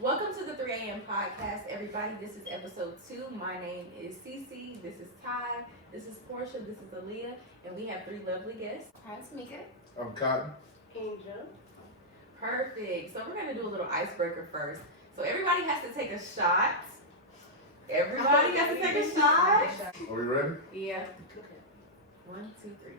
Welcome to the 3 a.m. podcast, everybody. This is episode 2. My name is Cece. This is Ty. This is Portia. This is Aaliyah. And we have 3 lovely guests. Hi, it's Mika. I'm Cotton. Angel. Perfect. So we're going to do a little icebreaker first. So everybody has to take a shot. Everybody has to take a shot. Are we ready? Yeah. Okay. 1, 2, 3.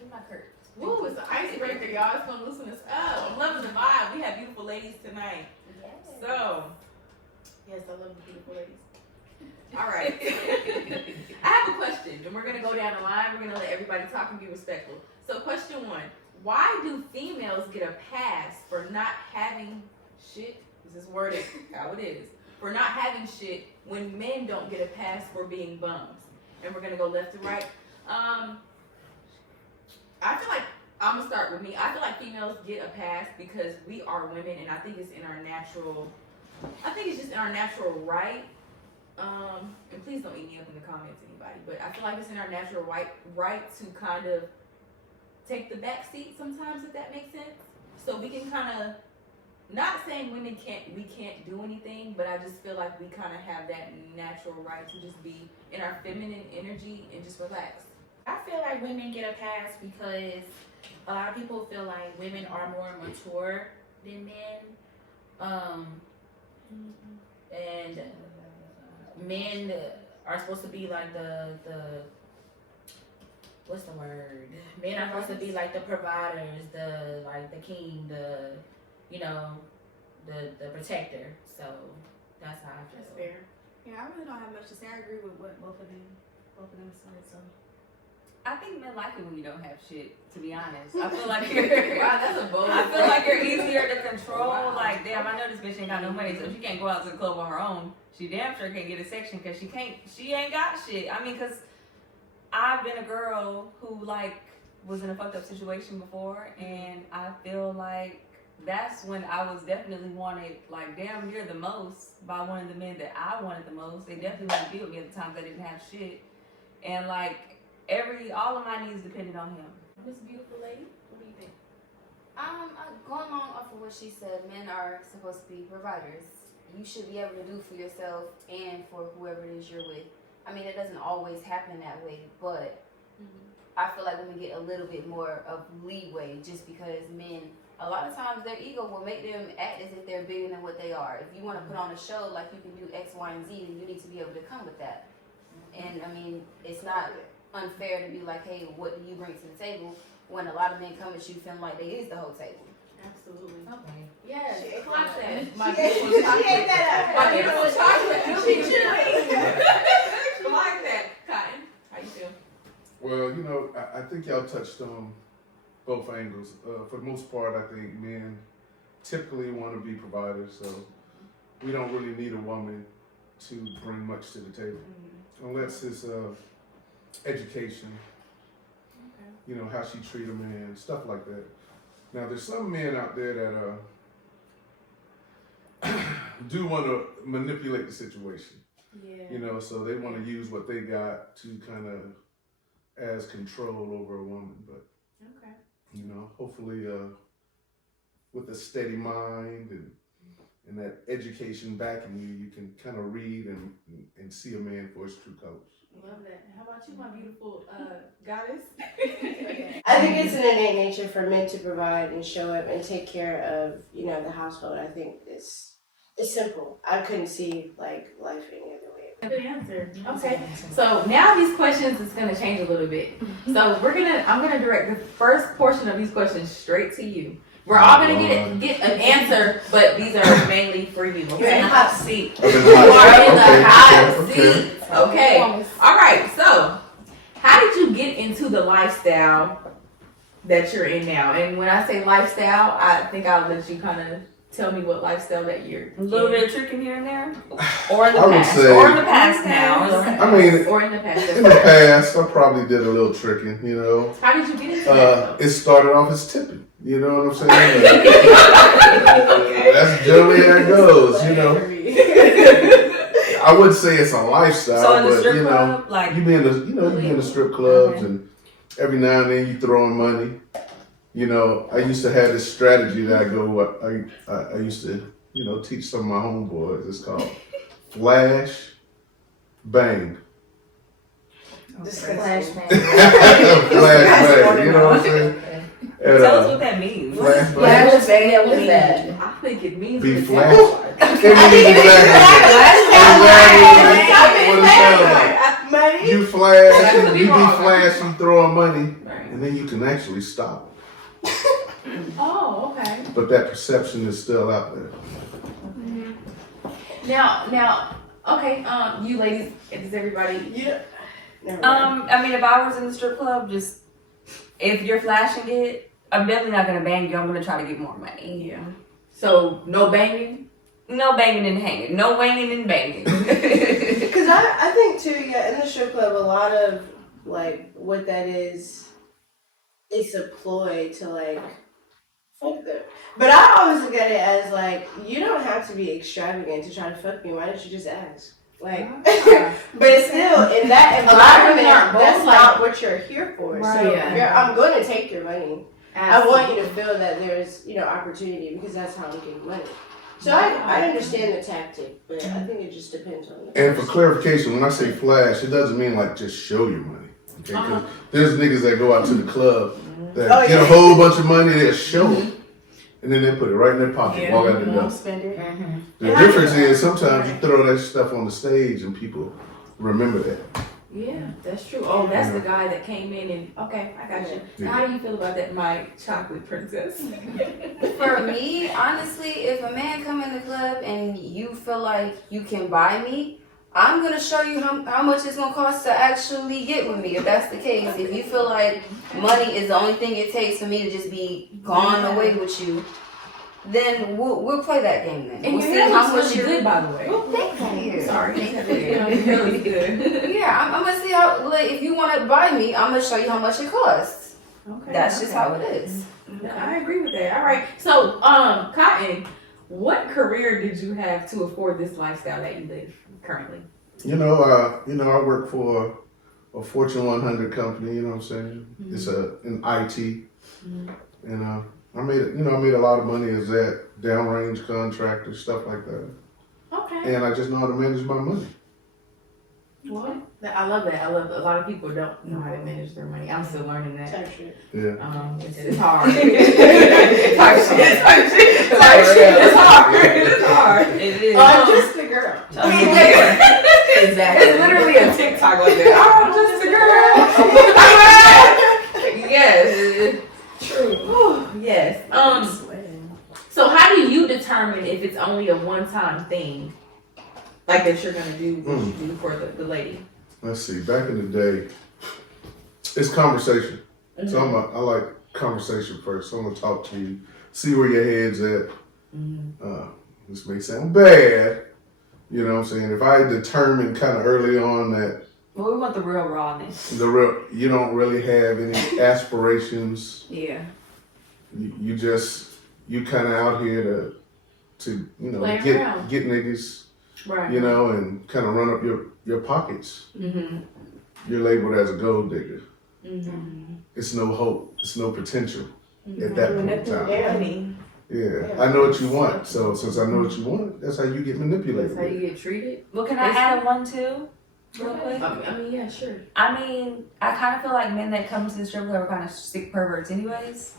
Where's my curtain? Woo, it's an icebreaker, y'all. It's gonna loosen us up. I'm loving the vibe. We have beautiful ladies tonight. Yes. So, yes, I love the beautiful ladies. All right. I have a question, and we're gonna go down the line. We're gonna let everybody talk and be respectful. So, question 1: why do females get a pass for not having shit? This is worded how it is. For not having shit when men don't get a pass for being bums. And we're gonna go left to right. I feel like, I'm gonna start with me. I feel like females get a pass because we are women, and I think it's in our natural, just in our natural right. And please don't eat me up in the comments, anybody, but I feel like it's in our natural right to kind of take the back seat sometimes, if that makes sense. So we can kind of, not saying we can't do anything, but I just feel like we kind of have that natural right to just be in our feminine energy and just relax. I feel like women get a pass because a lot of people feel like women are more mature than men. And men are supposed to be like the what's the word? Men are supposed to be like the providers, the king, the protector. So that's how I feel. That's fair. Yeah, I really don't have much to say. I agree with what both of them said. So I think men like it when you don't have shit, to be honest. I feel like Wow, that's a bold. I feel like you're easier to control. Wow. Like, damn, I know this bitch ain't got no money, so if she can't go out to the club on her own, she damn sure can't get a section because she ain't got shit. I mean, because I've been a girl who, like, was in a fucked up situation before, and I feel like that's when I was definitely wanted, like, damn near the most by one of the men that I wanted the most. They definitely wanted to be with me at the times I didn't have shit. And, like, all of my needs depended on him. This beautiful lady, what do you think? Going along off of what she said, men are supposed to be providers. You should be able to do for yourself and for whoever it is you're with. I mean, it doesn't always happen that way, but I feel like women get a little bit more of leeway just because men, a lot of times their ego will make them act as if they're bigger than what they are. If you want to put on a show like you can do X, Y, and Z, then you need to be able to come with that. And I mean, it's not unfair to be like, hey, what do you bring to the table? When a lot of men come at you feeling like they is the whole table. Absolutely. Okay. Yes, clap that. My She beautiful ate chocolate. that up. My beautiful chocolate. She Like that. Cotton, how you feel? Well, I think y'all touched on both angles. For the most part, I think men typically want to be providers, so we don't really need a woman to bring much to the table. Unless it's education, how she treat a man, stuff like that. Now, there's some men out there that do want to manipulate the situation. Yeah. So they want to use what they got to kind of as control over a woman. But, hopefully with a steady mind and that education backing you, you can kind of read and see a man for his true colors. Love that. How about you, my beautiful goddess? I think it's an innate nature for men to provide and show up and take care of, the household. I think it's simple. I couldn't see life any other way. Good answer. Okay. So now these questions is gonna change a little bit. So I'm gonna direct the first portion of these questions straight to you. We're all gonna get an answer, but these are mainly for you. Okay. Hot seat. You are in the hot seat. Okay. All right. So, how did you get into the lifestyle that you're in now? And when I say lifestyle, I think I'll let you kind of tell me what lifestyle that you're A little in. bit of tricking here and there, or in the I would past, say- or in the past now. I mean, Or in the past. in the past, I probably did a little tricking, How did you get into that? It started off as tipping, you know what I'm saying? That's generally how it goes, I would say it's a lifestyle, So in the but strip club, like you be in the strip clubs, and every now and then you throw in money, you know, I used to have this strategy that I used to, you know, teach some of my homeboys. It's called flash, bang. Disgusting. Flashbang. Flash, bang. You know what I'm saying? And, Tell us what that means. flash, bang. Flash bang, what is that? I think it means Be what it flash. sounds like. It means exactly what it sounds like. Money. You flash, could be you be wrong. flash, you throwing money, Right. and then you can actually stop. Oh, okay. But that perception is still out there. Now, okay. You ladies, does everybody? You don't. Never mind. I mean, if I was in the strip club, just if you're flashing it, I'm definitely not gonna bang you. I'm gonna try to get more money. Yeah. So no banging. No banging and hanging. No wanging and banging. Because I think too, yeah, in the strip club, a lot of like what that is, it's a ploy to like fuck them. But I always look at it as like, you don't have to be extravagant to try to fuck me. Why don't you just ask? Like, but still in that A lot of women environment, aren't both that's like- not what you're here for. Right. So Yeah. I'm going to take your money. I want you to feel that there's, you know, opportunity because that's how I'm getting money. So I understand the tactic, but I think it just depends on the And for person. clarification, when I say flash, it doesn't mean like just show your money. Okay, 'cause Uh-huh. there's niggas that go out to the club that Oh, get yeah. a whole bunch of money, they'll show it, and then they put it right in their pocket, walk out the door. Won't spend it. The Yeah. difference is sometimes you throw that stuff on the stage and people remember that. Yeah, that's true. Oh, that's the guy that came in and okay, I got you. Yeah. How do you feel about that, my chocolate princess? For me, honestly, if a man come in the club and you feel like you can buy me, I'm gonna show you how much it's gonna cost to actually get with me. If that's the case, if you feel like money is the only thing it takes for me to just be gone away with you, then we'll play that game then. And We'll your see hair how looks much really you're. good, by the way. Well, thank you. Sorry. Thank Your you. hair looks good. Yeah, I'm gonna see how. Like, if you want to buy me, I'm gonna show you how much it costs. Okay. That's just okay. how it is. I agree with that. All right. So, Cotton, what career did you have to afford this lifestyle that you live currently? You know, I work for a Fortune 100 company. You know what I'm saying? Mm-hmm. It's in IT, and I made a lot of money as that downrange contractor, stuff like that. Okay. And I just know how to manage my money. Well, I love that. I love a lot of people don't know how to manage their money. I'm still learning that. Type shit. Yeah. It's hard. Type shit. It's hard. It's hard. It is. I'm just the girl. Exactly. It's literally a TikTok like that. I'm just a girl. Yes. True. Yes. So how do you determine if it's only a one-time thing, like that you're gonna do what you do for the lady? Let's see. Back in the day, it's conversation. So I like conversation first. So I'm gonna talk to you, see where your head's at. This may sound bad, you know what I'm saying? If I determine kind of early on that Well, we want the real rawness. you don't really have any aspirations, Yeah. you kind of out here to you know Play get around. niggas, Right. you know, and kind of run up your pockets. You're labeled as a gold digger. It's no hope. It's no potential at that point in time. Yeah, I know what you want. So since I know what you want, that's how you get manipulated. That's how you get treated. Well, can I add a one too, real quick? I mean, yeah, sure. I mean, I kind of feel like men that come to the strip club are kind of sick perverts, anyways.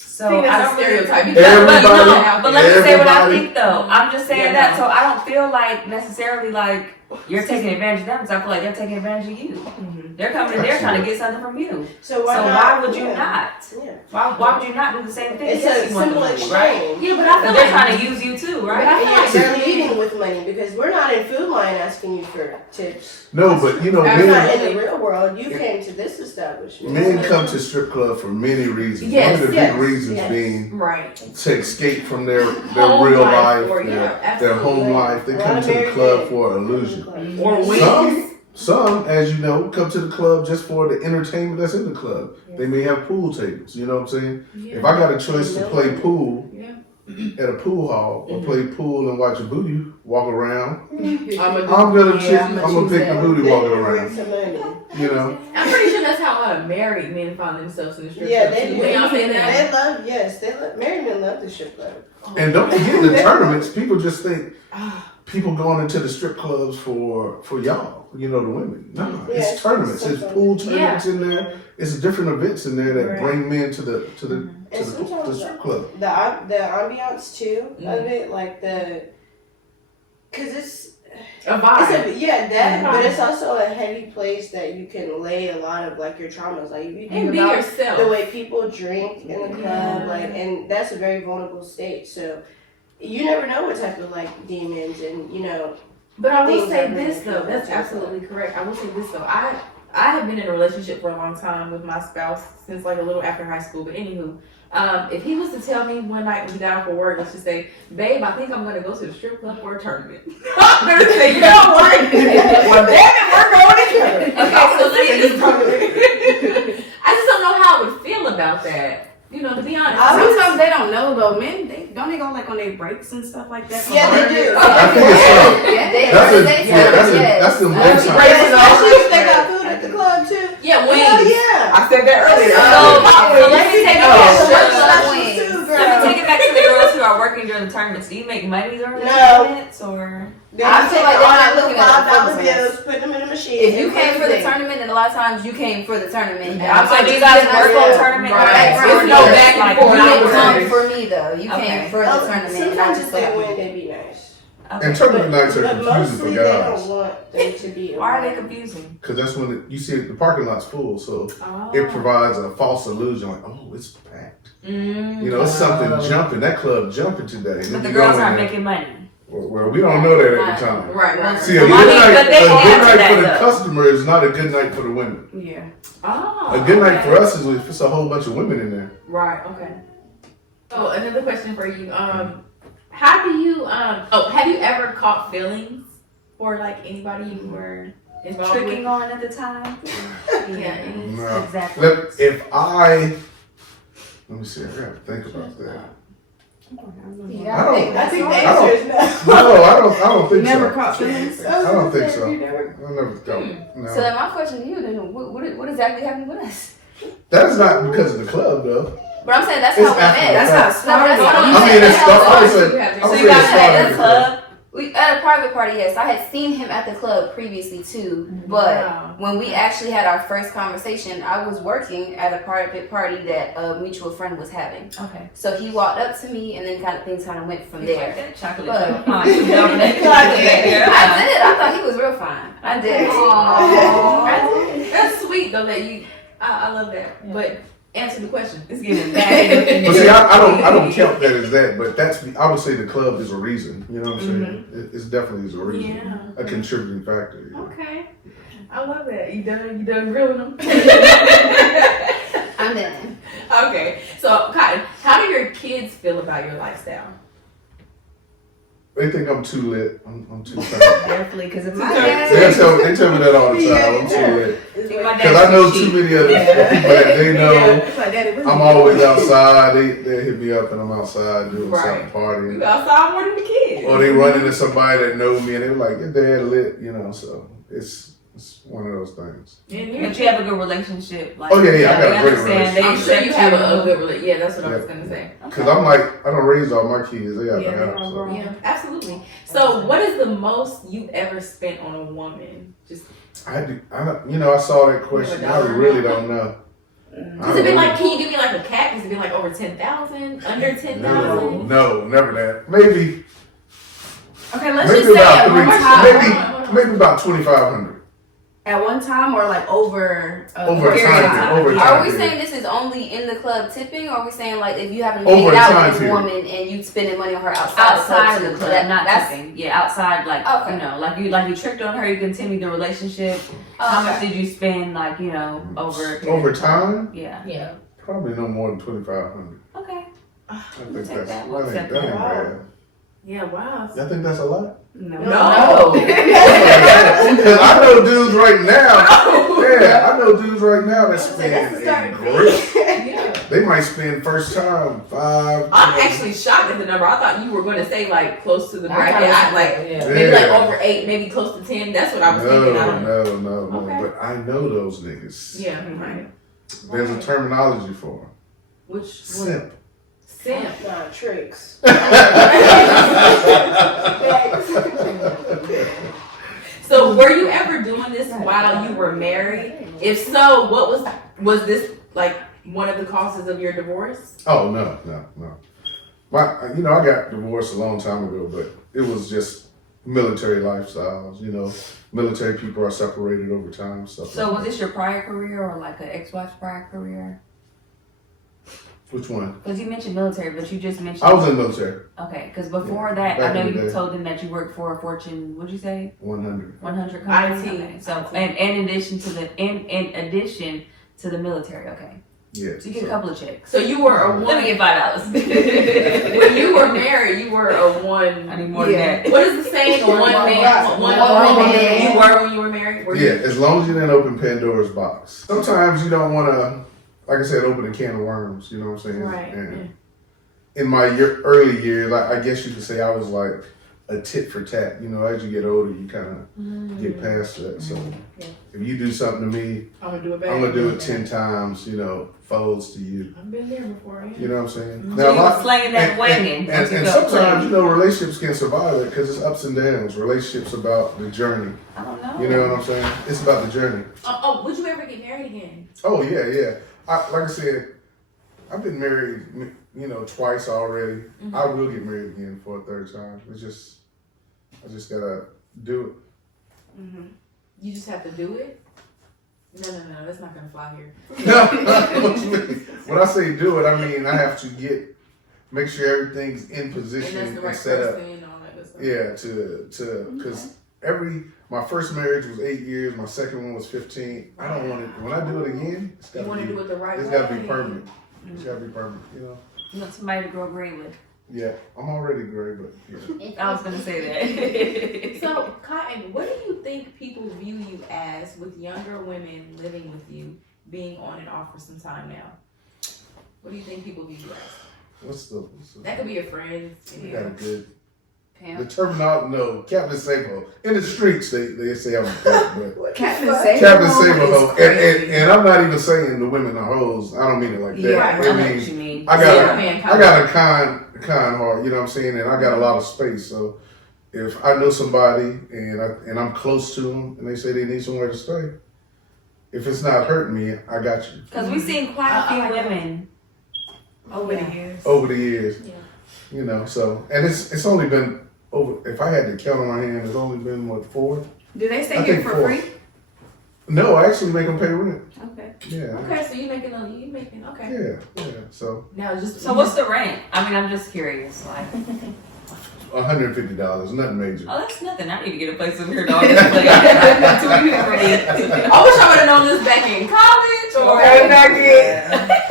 So I think that's I a don't really. stereotype. Everybody- But let me say what I everybody- think though. I'm just saying Yeah, that, no. so I don't feel like necessarily like you're taking advantage of them. Because I feel like they're taking advantage of you. They're coming in there trying to get something from you. So Why would you not? Yeah. Why would you not do the same thing? It's Yes, a you want simple the money, exchange. right? Yeah, but I But feel they're like trying to use you too, right? But I feel And like they're leading with money because we're not in food line asking you for tips. No, but you know, That's We're men, not in the real world. You came to this establishment. men come to strip club for many reasons. Yes, One of the yes, big reasons yes. being right. to escape from their Home real life, life, or, their home absolutely. life. They A lot come of to the married club men for come to the illusion. club. Or wings. Some, as you know, come to the club just for the entertainment that's in the club. They may have pool tables. You know what I'm saying? Yeah. If I got a choice to play pool Yeah. at a pool hall or play pool and watch a booty walk around, I'm I'm gonna Yeah, I'm gonna pick the booty walking Bring around. some money. You know, pretty sure that's how a lot of married men find themselves in the strip Yeah, club. they too. do. When y'all say that, They love, married men love the strip club. and don't forget the tournaments. People just think Ah, people going into the strip clubs for y'all, you know, the women. No, Yeah, it's it's tournaments. so It's fun. pool tournaments in there. It's different events in there that Right. bring men to the And sometimes strip club. the ambiance too of Mm. it, like cause it's a vibe. that, but Vibe. it's also a heavy place that you can lay a lot of like your traumas. Like if you think And be about yourself. the way people drink in the club, Yeah. like, and that's a very vulnerable state. So you never know what type of like demons and But I will things say that this make though, people that's feel absolutely correct. I will say this though, I have been in a relationship for a long time with my spouse since like a little after high school. But anywho, if he was to tell me one night when we got off of work, let's just say, babe, I think I'm gonna go to the strip club for a tournament. I'm gonna say, you know what? Well, damn it, we're going together. Okay, so let me just I just don't know how I would feel about that. You know, to be honest. Sometimes they don't know though. Men, don't they go like on their breaks and stuff like that? Yeah, they do. I think it's that's the That's best right. time. Especially if they got food at the club too. Yeah, Hell wings. yeah. I said that earlier. So let me take it Oh, back. Wings. Let me take it back to the girls who are working during the tournaments. Do you make money during the No. tournaments, or? I feel like they're not looking at the $5 photos. bills, put them in a machine. If you came for the Everything. tournament, then a lot of times you came for the tournament. I'm so saying, do you guys work on Yeah. tournament? Right. nights? There's Or no just, back and like, forth. You didn't come Right. for me though. You Okay. came for the tournament. and I Sometimes just if they so win, they be nice. Okay. And tournament nights are But confusing mostly for they guys don't want them to be. Why are they confusing? because that's when you see the parking lot's full, so Oh. it provides a false illusion like, oh, it's packed. Mm. You know, it's something jumping. That club jumping today. And But the you girls go in aren't there. making money. Well, we don't know that every time. Right, right. See, a Well, good I mean, night, but they a good answer night that, for the though. customer is not a good night for the women. Yeah. Oh, A good night okay. for us is if it's a whole bunch of women in there. Right. Okay. Oh, another question for you. How do you have you ever caught feelings for like anybody you were involved Tricking with? on at the time. Yeah. No. Exactly. Let me see. I gotta think about that. Yeah, I don't- think I that's think the right. answer is no. No, I don't think Never so. caught feelings. I don't think so. You never. I never thought. No. So then my question to you then, what exactly happened with us? That's not because of the club though. But I'm saying that's It's how we after met. the That's how it No, that's started. what I'm I mean, saying. it's That's how it I would started. say, I So would you say guys it met started at with the club. We at a private party, yes. I had seen him at the club previously too, but Wow. when we actually had our first conversation, I was working at a private party that a mutual friend was having. Okay. So he walked up to me, and then things kind of went from there. Like that chocolate But- chip pie. You know, that I chocolate did. chip. I did. I thought he was real fine. I did. Aw. That's sweet though that you. I love that. But answer the question. It's getting bad. But see, I don't count that as that, but I would say the club is a reason. You know what I'm saying? It's definitely is a reason, Yeah. a contributing factor. You know? Okay. I love that. You done grilling them. I'm done. Okay. So, Cotton, how do your kids feel about your lifestyle? They think I'm too lit. I'm too fat. Definitely, because if my Okay. dad They tell me that all the time. I'm too lit. Because I know too many other people that they know I'm always outside. They hit me up and I'm outside doing Right. something, partying. You outside more than the kids. Or they run into somebody that know me and they're like, your dad lit, you know, so it's one of those things. And But you have a good relationship. Like, Oh, yeah, I got they a great understand. They I'm sure you accept have you. a good relationship. Yeah, that's what I was gonna say. Because I'm like, I don't raise all my kids. They got Yeah, the they house. all So. grown. Yeah, absolutely. So, what is the most you've ever spent on a woman? Just I saw that question. I really don't know. has it been like? Can you give me like a cap? Has it been like over 10,000? Under 10,000? No, never that. Maybe Okay, let's maybe just say about at one three. time. Maybe about 2,500 At one time, or like over over a period time of period. Over a Are time we period. saying this is only in the club tipping, or are we saying like if you happen to Over hang a out time with this period. woman and you spending money on her outside Outside too? of the club, That- not that's tipping. Yeah, outside, like, Okay. you know, like you tricked on her, you continued the relationship. How much okay. did you spend, like, you know, over a period Over of time, Yeah. Yeah. probably no more than 2,500. Okay. I We'll think take that's that. We'll that accept ain't that. bad. Yeah. Wow. Y'all think that's a lot? No. No. Because I know dudes right now. Yeah, I know dudes right now that's spending That's the start a of grip. Yeah. They might spend first time $5. I'm actually shocked at the number. I thought you were going to say like close to the bracket. Yeah. Maybe like over 8, maybe close to 10. That's what I was thinking. I don't know. No. Okay. But I know those niggas. Yeah, right. There's a terminology for them. Which Simp. Simp. Nah, tricks. So were you ever doing this while you were married? If so, what was this like one of the causes of your divorce? Oh no. I got divorced a long time ago, but it was just military lifestyles. Military people are separated over time. Stuff. So like was that. this your prior career or like an ex-wife's prior career? Which one? Because you mentioned military, but you just mentioned. I was in the military. Okay, because before that, back I know in the you day. told them that you worked for a Fortune. What'd you say? 100. 100 company. IT. Okay. So and in addition to the military. Okay. Yeah. So you get a couple of checks. So you were a Let one. me get $5. When you were married, you were a one. I need more than that. What is the saying? A one man. One woman. You were when you were married. Were Yeah, you? as long as you didn't open Pandora's box. Sometimes you don't want to, like I said, open a can of worms. You know what I'm saying? Right. And in my early years, like, I guess you could say I was like a tit for tat. As you get older, you kind of get past that. So if you do something to me, I'm gonna do it back. I'm gonna do it 10 times. Folds to you. I've been there before. Yeah. You know what I'm saying? So you were slanging that wagon. And sometimes relationships can survive it because it's ups and downs. Relationships about the journey. I don't know. You know what I'm saying? It's about the journey. Would you ever get married again? Oh yeah. Like I said, I've been married, twice already. Mm-hmm. I will get married again for a third time. I just gotta do it. Mm-hmm. You just have to do it. No, that's not gonna fly here. No, when I say do it, I mean I have to make sure everything's in And position that's the and right set up. person and all that good stuff. Yeah, because my first marriage was 8 years, my second one was 15. I don't want it. When I do it again, You want to do it the right way. it's gotta be permanent. It's gotta be permanent. You want somebody to grow gray with. Yeah, I'm already gray, but yeah. I was gonna say that. So, Cotton, what do you think people view you as with younger women living with you, being on and off for some time now? What do you think people view you as? What's the That could be a friend. we got a good Pimp. the terminology. No, Captain Sabo. In the streets, they say I'm a pimp, but Captain Sable. Captain Sabo hoe. And I'm not even saying the women are hoes. I don't mean it like that. Yeah, I I know mean, what you mean. I man, got a kind heart, you know what I'm saying, and I got a lot of space. So if I know somebody and I'm close to them, and they say they need somewhere to stay, if it's not hurting me, I got you. Because we've seen quite a few women Over the years. Over the years, Yeah. So and it's only been over. If I had to count on my hand, it's only been 4. Do they stay I here think for 4. free? No, I actually make them pay rent. Okay. Yeah. Okay, so you making okay. Yeah. So Now just So what's the rent? I mean, I'm just curious. Like, $150, nothing major. oh, that's nothing. I need to get a place over here, dog. That's too easy for me. I wish I would have known this back in college or back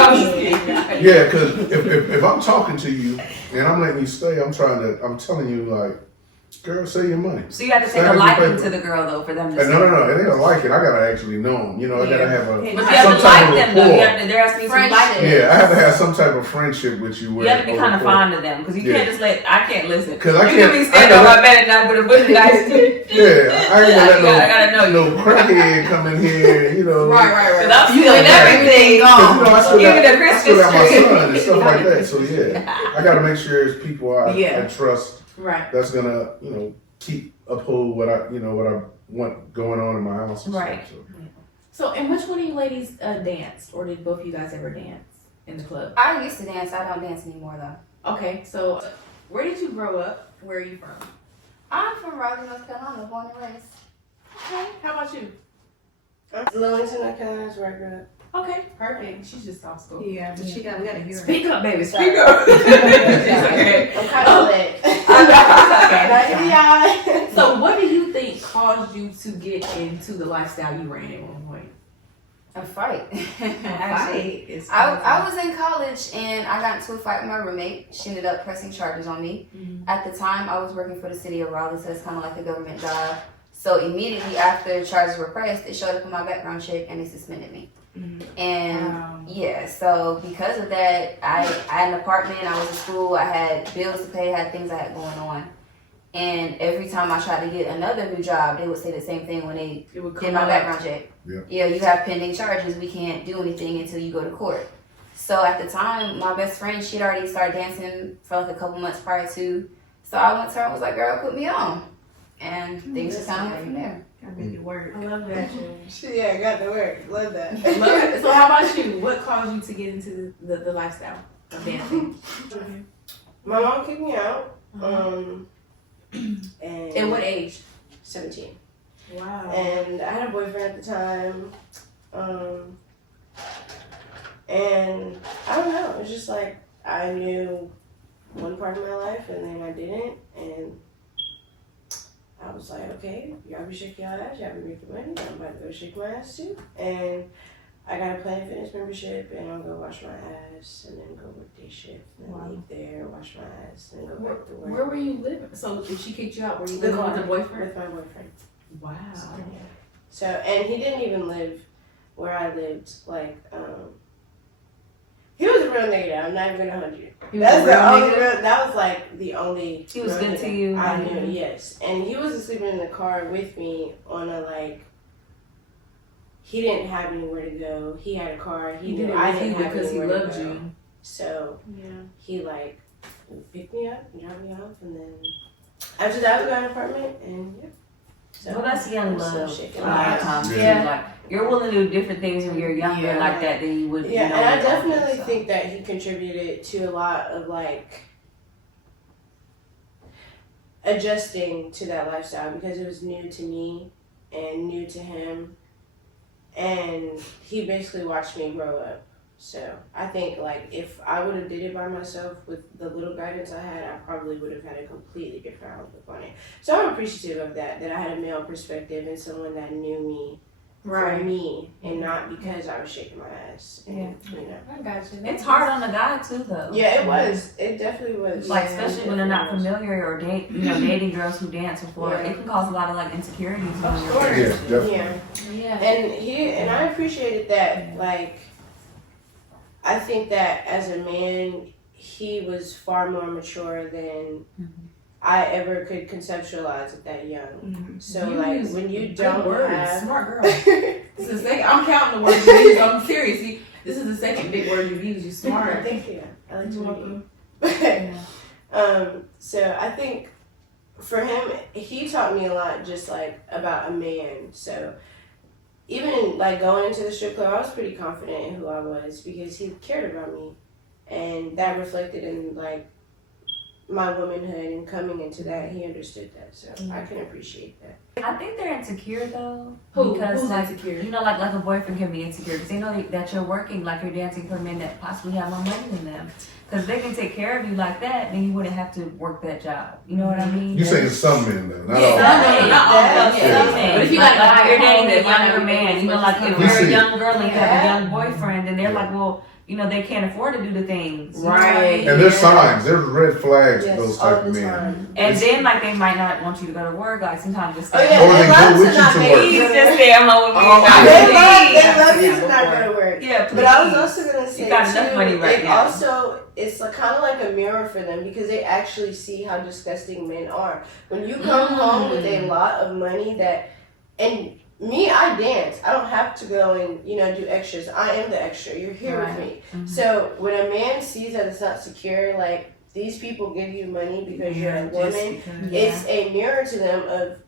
I'm just kidding. Yeah, because if I'm talking to you and I'm letting you stay, I'm telling you like, girl, save your money. So you have to take Sign a your liking paper. to the girl though for them to. And no, they don't like it. I gotta actually know them. I gotta have But you some have to type like of them though. rapport. There has to be some Friendship. liking. Yeah, I have to have some type of friendship with you. You have to be kind of fond of them because you can't just I can't listen. 'Cause I you can't- can be I standing gotta- on my bed at night with a bunch of guys. Yeah, I ain't gonna I gotta know let you. no crackhead come in here. Right. Because I'm stealing everything. I still Even the got Christmas my tree. son and stuff like that. So yeah, I gotta make sure it's people I trust Right. that's gonna uphold what I want going on in my house. And Right. Stuff, So, and which one of you ladies danced, or did both of you guys ever dance in the club? I used to dance. I don't dance anymore though. Okay, so where did you grow up? Where are you from? I'm from Raleigh, North Carolina, born and raised. Okay, how about you? Lillington, North Carolina is where I grew up. Okay, perfect. She's just off school. Yeah, but we gotta hear it. Speak up, baby. Sorry. Speak up. Okay. I'm kind of lit. Okay. So, what do you think caused you to get into the lifestyle you ran at one point? A fight. Actually, it's I was in college and I got into a fight with my roommate. She ended up pressing charges on me. At the time, I was working for the city of Raleigh, so it's kind of like a government job. So immediately after charges were pressed, it showed up in my background check and they suspended me. And yeah, so because of that, I had an apartment, I was in school, I had bills to pay, I had things I had going on. And every time I tried to get another new job, they would say the same thing when they did my background check. Yeah, you have pending charges, we can't do anything until you go to court. So at the time, my best friend, she'd already started dancing for like a couple months prior to. So I went to her and was like, girl, put me on. And things just kind of went from there. I make it work. I love that. Yeah, got the work. Love that. Love it. So how about you? What caused you to get into the lifestyle of dancing? My mom kicked me out. And At what age? 17. Wow. And I had a boyfriend at the time. And I don't know, it was just like I knew one part of my life and then I didn't, and I was like, okay, y'all be shaking your ass, y'all be making money, I'm about to go shake my ass too. And I got a Planet Fitness membership and I'll go wash my ass and then go work day shift and then leave there, wash my ass, and then go back to work. Where were you living? So if she kicked you out, were you The living car. with a boyfriend? With my boyfriend. Wow. So, and he didn't even live where I lived, like, he was a real nigga. I'm not even gonna hold you. That's the only real. That was like the only. He was real good to nigga you. I knew, yes, and he wasn't sleeping in the car with me on a like. He didn't have anywhere to go. He had a car. He knew I didn't have because he anywhere loved to go. you. So he like picked me up and dropped me off, and then after that we got an apartment, and yeah. So Well, that's young I'm still love. shaking A my lot of ass. times, Yeah. like you're willing to do different things when you're younger like that than you would. Yeah, you know, and I when you're definitely older, so. think that he contributed to a lot of like adjusting to that lifestyle because it was new to me and new to him, and he basically watched me grow up. So I think like if I would have did it by myself with the little guidance I had, I probably would have had a completely different outlook on it. So I'm appreciative of that I had a male perspective and someone that knew me for me and not because I was shaking my ass. And, you know. I got you. It's hard on the guy too, though. Yeah, it was. It definitely was. Like Yeah, especially it when they're not definitely familiar or dating girls who dance before, Yeah. it can cause a lot of like insecurities. Of when you're course. Yeah, dancing. definitely. Yeah. And I appreciated that. Like, I think that as a man, he was far more mature than I ever could conceptualize at that young. So like when you don't have smart girl. This is I'm counting the words you use. I'm serious. This is the second big word you've used. You smart. Thank you. I like to You're read. welcome. So I think for him, he taught me a lot just like about a man. So even like going into the strip club, I was pretty confident in who I was because he cared about me, and that reflected in like my womanhood and coming into that. He understood that, so I can appreciate that. I think they're insecure though, Who's because like insecure? you know, like a boyfriend can be insecure because they know that you're working, like you're dancing for men that possibly have more money than them. Because they can take care of you like that, then you wouldn't have to work that job. You know what I mean? You saying some men though, not Yeah, all. some men, not all, Yeah. some men. But if you like, got a guy you're at home dating a that might younger not man, be you know, like if We you're a see. young girl and you have a Yeah. young boyfriend, then they're Yeah. like, well, you know, they can't afford to do the things. You know what I Right. mean? And there's signs, there's red flags Yes, for those all type the of men. time. And then like they might not want you to go to work. Like sometimes just Oh yeah, Or they they love go with to you not to make work. He's just there alone with me. Oh, Not They me. love you to not go to work. Yeah, please. But I was also gonna say got enough too, money right it now. also it's like, kind of like a mirror for them because they actually see how disgusting men are. When you come home with a lot of money and me, I dance. I don't have to go and do extras. I am the extra. You're here with me. So when a man sees that it's not secure, like these people give you money because you're a woman, it's a mirror to them of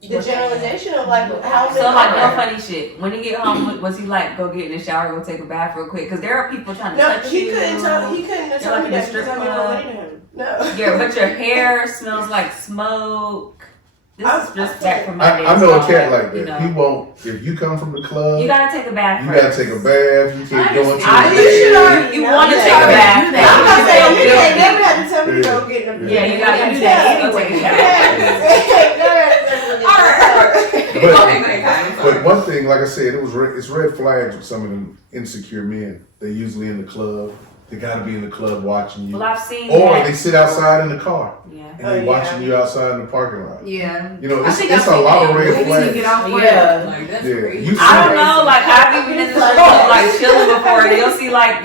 the generalization of like how So men like no are. funny shit. When he get home, was he like go get in the shower, go take a bath real quick? Because there are people trying to No, touch he you. couldn't tell. He couldn't have You're told like me in a that because strip I made more club. money than him. No. Yeah, but your hair smells like smoke. This is just back from my days. I know a so, cat like that. you know. He won't. If you come from the club, You gotta take a bath. you first. gotta take a bath. You can't go into I- the You should already You know want to that. take a bath? that. I'm not saying you Yeah. can't never have to tell me to go get in the Yeah, you gotta do Yeah. that anyway. But, Go ahead, Kyle. but one thing, like I said, it's red flags with some of them insecure men. They usually in the club. they gotta be in the club watching you. Well, I've seen Or that. they sit outside in the car Yeah. and they watching you outside in the parking lot. Yeah. You know, I it's think a I've lot seen of that. red We flags. need to get off Yeah. Like, that's Yeah. crazy. You I don't see- know, like I've even been in the strip club like chilling before. And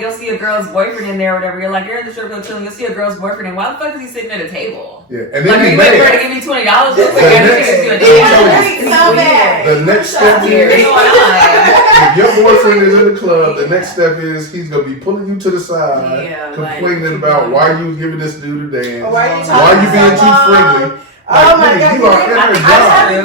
you'll see a girl's boyfriend in there or whatever. You're like, you're in the strip club chilling. You'll see a girl's boyfriend, and why the fuck is he sitting at a table? Yeah, and Like, then are he you waiting for her to mad. give me $20 real quick? The I need next- to do a He dance. wanna drink so bad. The next step What's is, going on? if your boyfriend is in the club, the next step is he's gonna be pulling you to the side, Yeah, complaining about why you was giving this dude a dance, Or why you why talking you being so too long? friendly. Oh my nigga, God, you are you in I her think job. that's true.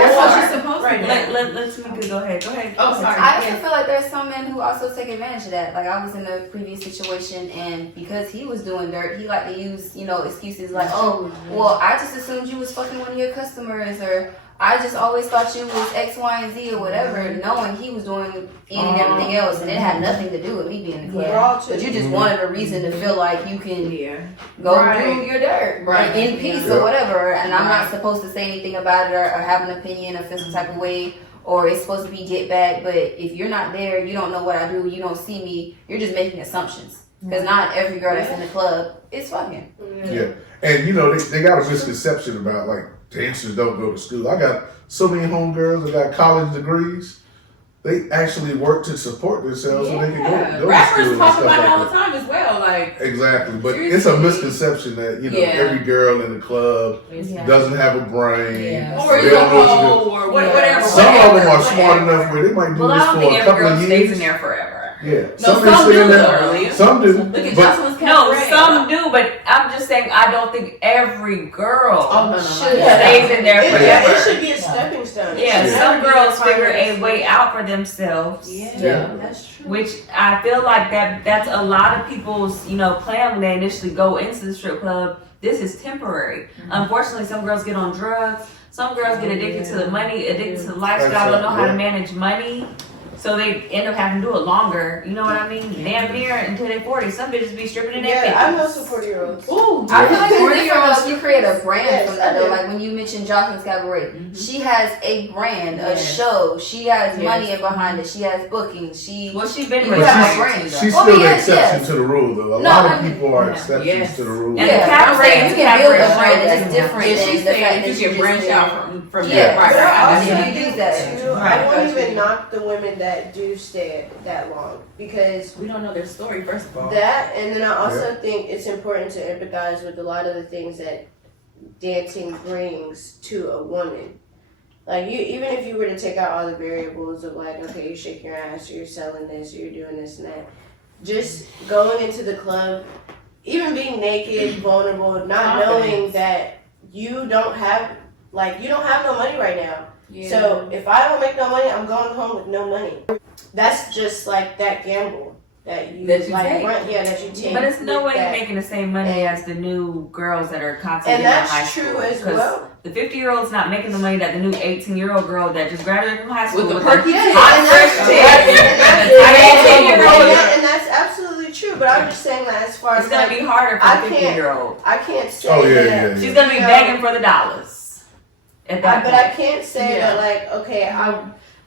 That's what you're supposed to Right do. now. Let's go ahead. Go ahead. Oh, sorry. I also feel like there's some men who also take advantage of that. Like I was in a previous situation, and because he was doing dirt, he liked to use, excuses like, "Oh, well, I just assumed you was fucking one of your customers," or "I just always thought you was X, Y, and Z," or whatever, knowing he was doing any and everything else, and it had nothing to do with me being in the We're club. all But you too. just wanted a reason to feel like you can Yeah. go Right. do your dirt Right. in peace Yeah. or whatever, and I'm Right. not supposed to say anything about it or have an opinion or feel some type of way, or it's supposed to be get back. But if you're not there, you don't know what I do, you don't see me, you're just making assumptions. Because not every girl that's in the club is fucking. Yeah, and they got a misconception about like dancers don't go to school. I got so many homegirls that got college degrees. They actually work to support themselves so they can Yeah. go to Rappers school and talk stuff about it all like the that. time as well. Like, Exactly, but it's Seriously. a misconception that Yeah. every girl in the club Yeah. doesn't have a brain. Yeah. or They it's a don't know what to do. hoe or whatever. Some of them are whatever. smart enough where they might do Well, I this don't for think a every couple girl of stays years. in there forever. Yeah, No, some some stay do in there. though. Some do, Look at but Jocelyn's No, Cabaret. some do, but I'm just saying I don't think every girl Oh, no. stays in there It forever. should be a stepping stone. It Yeah, should some never be girls a figure a final way out for themselves. Yeah. That's true. Which I feel like that's a lot of people's, plan when they initially go into the strip club. This is temporary. Unfortunately, some girls get on drugs. Some girls get addicted to the money, addicted to the lifestyle, don't know how to manage money. So they end up having to do it longer. You know what I mean? Damn near until they're 40. Some bitches be stripping in their Yeah, I know 50s. some 40-year-olds. Ooh, I feel like it's 40 different though if you create a brand Yes, from that I though. do. Like when you mentioned Jocelyn's Cabaret, Mhm. she has a brand, a Yes. show. She has Yes. money behind it. She has bookings. She well, she's been You with But have her a brand, she's though. still Oh, the yes, exception yes. to the rule, though. A No, lot I of mean- people are yeah. exceptions Yes. to the rule. And yeah, the but I'm saying cabaret you can build a show brand doesn't that's have- different Yeah, than she's the saying fact if that you you can just branch do- out from Yeah, that. But Right, I right. also Yeah. I do that. too, Right. I won't even knock the women that do stay that long because We don't know their story, first of all. that, and then I also think it's important to empathize with a lot of the things that dancing brings to a woman. Like even if you were to take out all the variables of like, okay, you shake your ass, or you're selling this, or you're doing this and that, just going into the club, even being naked, vulnerable, not knowing that you don't have no money right now. So if I don't make no money, I'm going home with no money. That's just like that gamble that you That you like take. that you take. But it's no with way you're that. making the same money as the new girls that are constantly And in high that's school. true as 'Cause well. the 50-year-old's not making the money that the new 18-year-old girl that just graduated from high school With the with perky Yeah, hot and fresh that's- tits. and that's absolutely true. But I'm just saying that as far It's as gonna like, be harder for I the can't- 50-year-old. I can't say Oh, yeah, that. yeah, yeah. She's gonna be you know, begging for the dollars. At that But point. I can't say Yeah. that like, okay,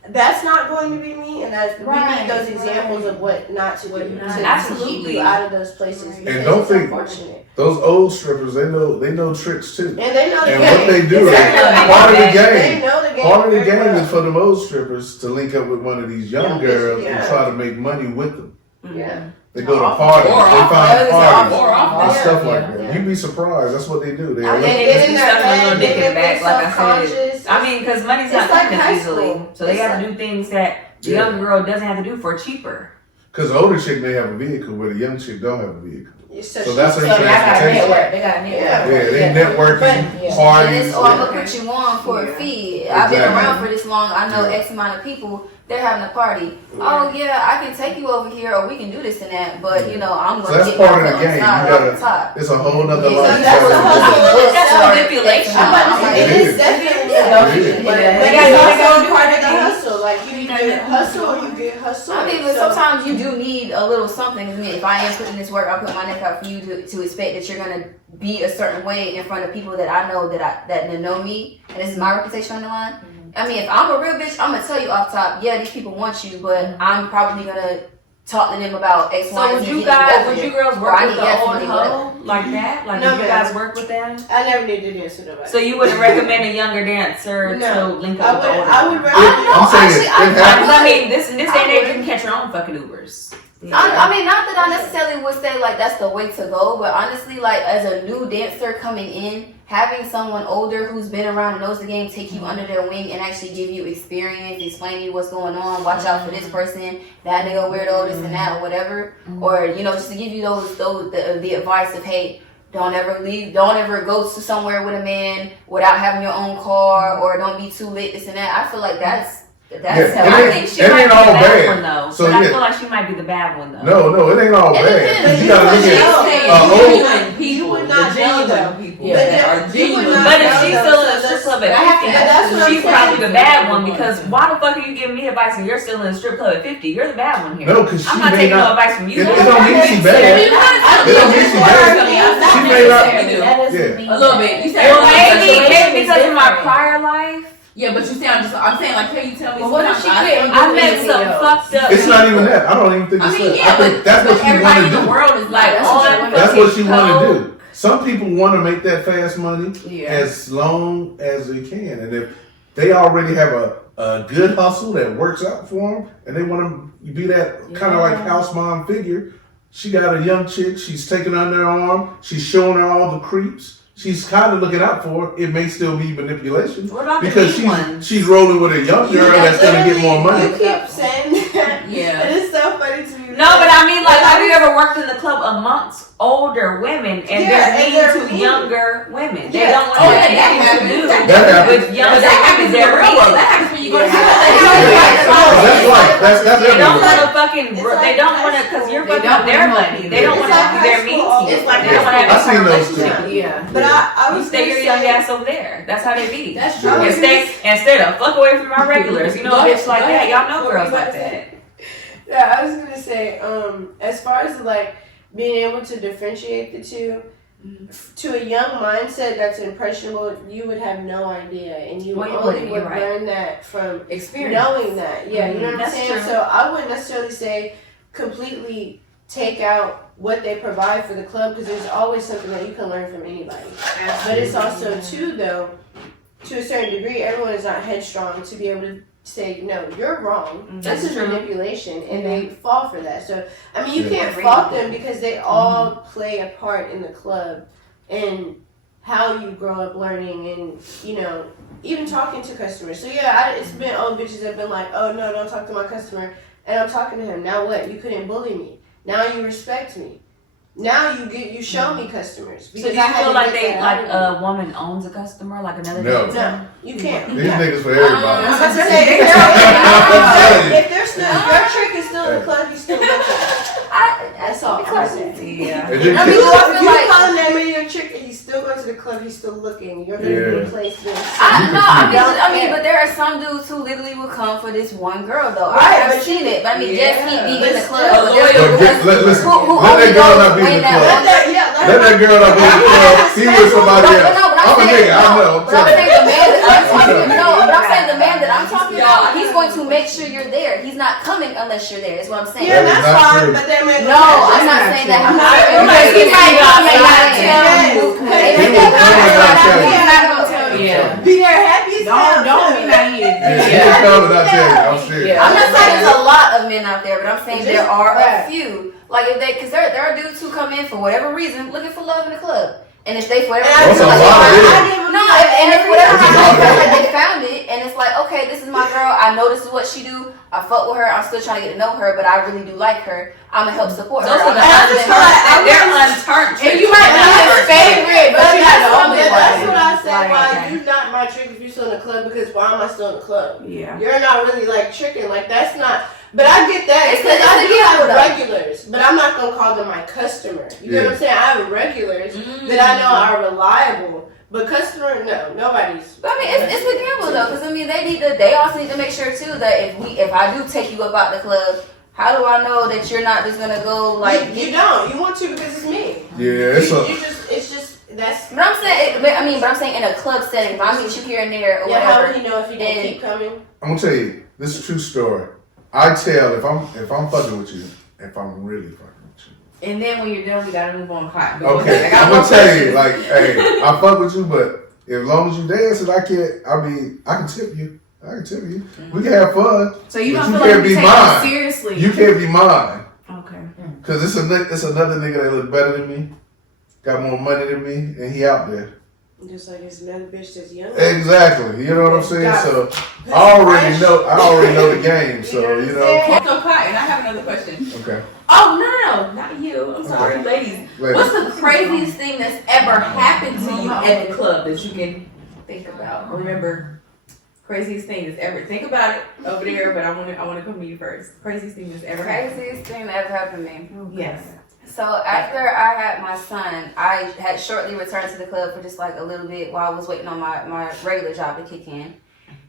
that's not going to be me, and that's we Right, need those examples of what not to do What to not- keep Absolutely. you out of those places. And Because don't it's think- unfortunate. Those old strippers, they know tricks too. And they know the And game. what they do is Exactly. part of the They game. know the game. Part of the very game well. is for the old strippers to link up with one of these young Young girls bitches, and yeah. try to make money with them. Yeah. They go to Off- parties, or they off- find parties or off- and yeah. stuff like that. Yeah. You'd be surprised. That's what they do. They I look- mean, they get just in be their stuffing a little head, dick in they the back, make like I said. self-conscious. I mean, because money's It's not like coming high easily, school. so they It's got to like- do things that the Yeah. young girl doesn't have to do for cheaper. Cause the older chick may have a vehicle, but the young chick don't have a vehicle. So that's she's how you so can that's transportation. network. They got a network. Yeah. Yeah, they Yeah. networking, But- And parties. it's, oh, I'm yeah. gonna put you on for a Yeah. fee. I've been Exactly. around for this long. I know Yeah. X amount of people. They're having a party. Oh yeah, I can take you over here, or we can do this and that. But you know, I'm So gonna that's get part my of the foot on the game. side You off gotta- the top. It's a whole nother Yeah, life. so that's the hustle. That's a Sorry. manipulation. I'm like, It It is is. definitely Yeah. It is. But Yeah. it's They gotta also do part it. of the hustle. Like you either hustle or you get hustled. I mean, but So- sometimes you do need a little something. I mean, if I am putting this work, I put my neck out for you to expect that you're gonna be a certain way in front of people that I know that know me, and this is my reputation on the line. I mean, if I'm a real bitch, I'm gonna tell you off top, yeah, these people want you, but I'm probably gonna talk to them about X, Y, So and would Z, you getting guys, over would it. you girls Or work I with need the gas old money, hoe like that? Like, No, would you ma'am. guys work with them? I never need to dance with nobody. So you wouldn't recommend a younger dancer No. to link up I with the would. older I would one? recommend. I'm saying it happens. I mean, this day and I age, would. you can catch your own fucking Ubers. I mean, not that I necessarily would say like that's the way to go, but honestly, like as a new dancer coming in, having someone older who's been around and knows the game take you under their wing and actually give you experience, explain to you what's going on, watch out for this person, that nigga weirdo, this and that, or whatever, or just to give you the advice of hey, don't ever leave, don't ever go to somewhere with a man without having your own car, or don't be too lit, this and that. I feel like that's. Yeah. I think she It might ain't be all the bad bad. one though. So, but I yeah. feel like she might be the bad one though. No, it ain't all It bad. depends. You gotta look You at would old. genuine people, you would not the know, genuine though. people Yeah. that are You would genuine. not But if know, she's though, still in so the strip that's- club that's what at 50, I'm she's saying. probably the bad one because why the fuck are you giving me advice and you're still in the strip club at 50? You're the bad one here. No, because she I'm not may taking no not. advice from you. It don't mean she bad. It don't mean she bad. She may not. Yeah. A little bit. You said Well, maybe maybe because of my prior life. Yeah, but you sound just. I'm saying like, can you tell me? Well, what if sometimes she couldn't I do met anything some else? fucked up. It's not even that. I don't even think I it's mean, that. yeah, I think that's what she everybody want in to the do. world is like, That's oh, what you That's what she want to coke. do. Some people want to make that fast money Yeah. as long as they can, and if they already have a good hustle that works out for them, and they want to be that kind of like house mom figure. She got a young chick. She's taking her under her arm. She's showing her all the creeps. She's kind of looking out for her. It may still be manipulation What about the because big ones? she's rolling with a young girl that's gonna get more money. You keep saying that. Yeah. And it's so funny to me. No, but I mean, like, have you ever worked in the club amongst older women and Yeah, and they're they're mean to mean. younger women? They Yeah. don't want Oh, to yeah, have that anything to happens. do That happens. with younger That happens women. in They're the real world. That mean. happens when you go to That's right. That's They don't everywhere. want to fucking. It's They like don't high want to because school. you're They fucking don't up their wanna money. They don't It's want like to be high their mean school. to you. It's like They don't want to I have seen a those relationship. too. Yeah. But I You was stay your gonna young say- ass over there. That's how they be. That's Yeah. true. Instead of fuck away from my regulars. You know, Go a ahead, bitch like go that. ahead. Y'all know What girls were you like about to that. Yeah, I was gonna say, as far as like being able to differentiate the two, to a young mindset that's impressionable, you would have no idea, and you Well, you only wouldn't, would you're right. learn that from Experience. knowing that. Yeah, you know what I'm That's saying. true. So I wouldn't necessarily say completely take out what they provide for the club because there's always something that you can learn from anybody. But it's also too though, to a certain degree, everyone is not headstrong to be able to say no, you're wrong. That's This is true. manipulation, and they fall for that. So I mean, you Yeah. can't fault them because they all play a part in the club and how you grow up learning, and even talking to customers. So yeah, it's been old bitches that have been like, oh no, don't talk to my customer, and I'm talking to him. Now what? You couldn't bully me. Now you respect me. Now you show me customers. So do you I had feel to like get they that like out of a woman owns a customer, like another No. dancer? no, you can't. These No. niggas for everybody. I'm about to say, if they're still, if your trick is still in the club, you still go to it. That's all I'm saying. Yeah. And then I mean, she- do I feel If you like calling that man your trick and he's still going to the club, he's still looking. You're gonna be Yeah. replaced with. I mean, but there are some dudes who literally will come for this one girl, though. Right, I've but seen it, but I mean, yeah. just keep being But in the still, club. But loyal. there's But dudes listen, who let only that girl goes not be in when the that club. one- Let that girl not be in the club. He with somebody But else. no, but I'm a saying, nigga. I know. But I'm saying the man that I'm talking telling you. no, but I'm saying the man that I'm talking about, he's going to make sure you're there. He's not coming unless you're there. Is what I'm saying. Yeah, That is that's not fine, true. but then when No, I'm not saying that. I'm not- Because he might come and not tell Yes. you. He will come and not tell you. He's not gonna tell you. Yeah. Be there happy as hell. Don't be naive. Yeah, he will come and not tell you. I'm serious. Yeah. I'm not saying there's a lot of men out there, but I'm saying there are Right. a few. Like if they, because there are dudes who come in for whatever reason looking for love in the club, and if they for whatever That's reason, a like, lot of it. and if for whatever That's a reason lot of like, it. they found it, and it's like, okay, this is my girl. I know this is what she do. I fuck with her. I'm still trying to get to know her, but I really do like her. I'm gonna help support Those her. are the I'm not just gonna- feel like- They're unturned. And you might be his favorite, but But you're that's not the only that's one. what I said. Right, Why okay. you not my trick if you're still in the club? Because why am I still in the club? Yeah. You're not really like tricking. Like that's not. But I get that It's because a I do gamble, have though. regulars, but I'm not gonna call them my customer. You know Yeah. what I'm saying? I have regulars that I know are reliable, but customer, no, nobody's. But I mean, it's a gamble though, because I mean, they also need to make sure too that if I do take you up out the club, how do I know that you're not just gonna go like? You don't. You want to because it's me. Yeah, it's a. It's just that's. But I'm saying, but I'm saying in a club setting, if I meet you here and there or Yeah, how whatever. would you know if you don't And- keep coming? I'm gonna tell you, this is a true story. I tell if I'm fucking with you if I'm really fucking with you. And then when you're done, we gotta move on cotton. Okay, I'm gonna tell you, like, hey, I fuck with you, but as long as you dance and I can tip you. I can tip you. We can have fun. So you but don't you feel can't like be you take mine. it seriously? You can't be mine. Okay. Cause it's another nigga that look better than me, got more money than me, and he out there. Just like it's another bitch that's young. Exactly. You know what I'm saying? Got So it. I already know the game. So you know. So Cotton, I have another question. Okay. Oh no, not you. I'm sorry, ladies. Ladies. What's the craziest thing that's ever happened to you at the club that you can think about or remember? Craziest thing that's ever. Think about it over there, but I want to come to you first. Craziest thing that's ever happened. Craziest thing that ever happened to me. Yes. So after I had my son, I had shortly returned to the club for just like a little bit while I was waiting on my regular job to kick in.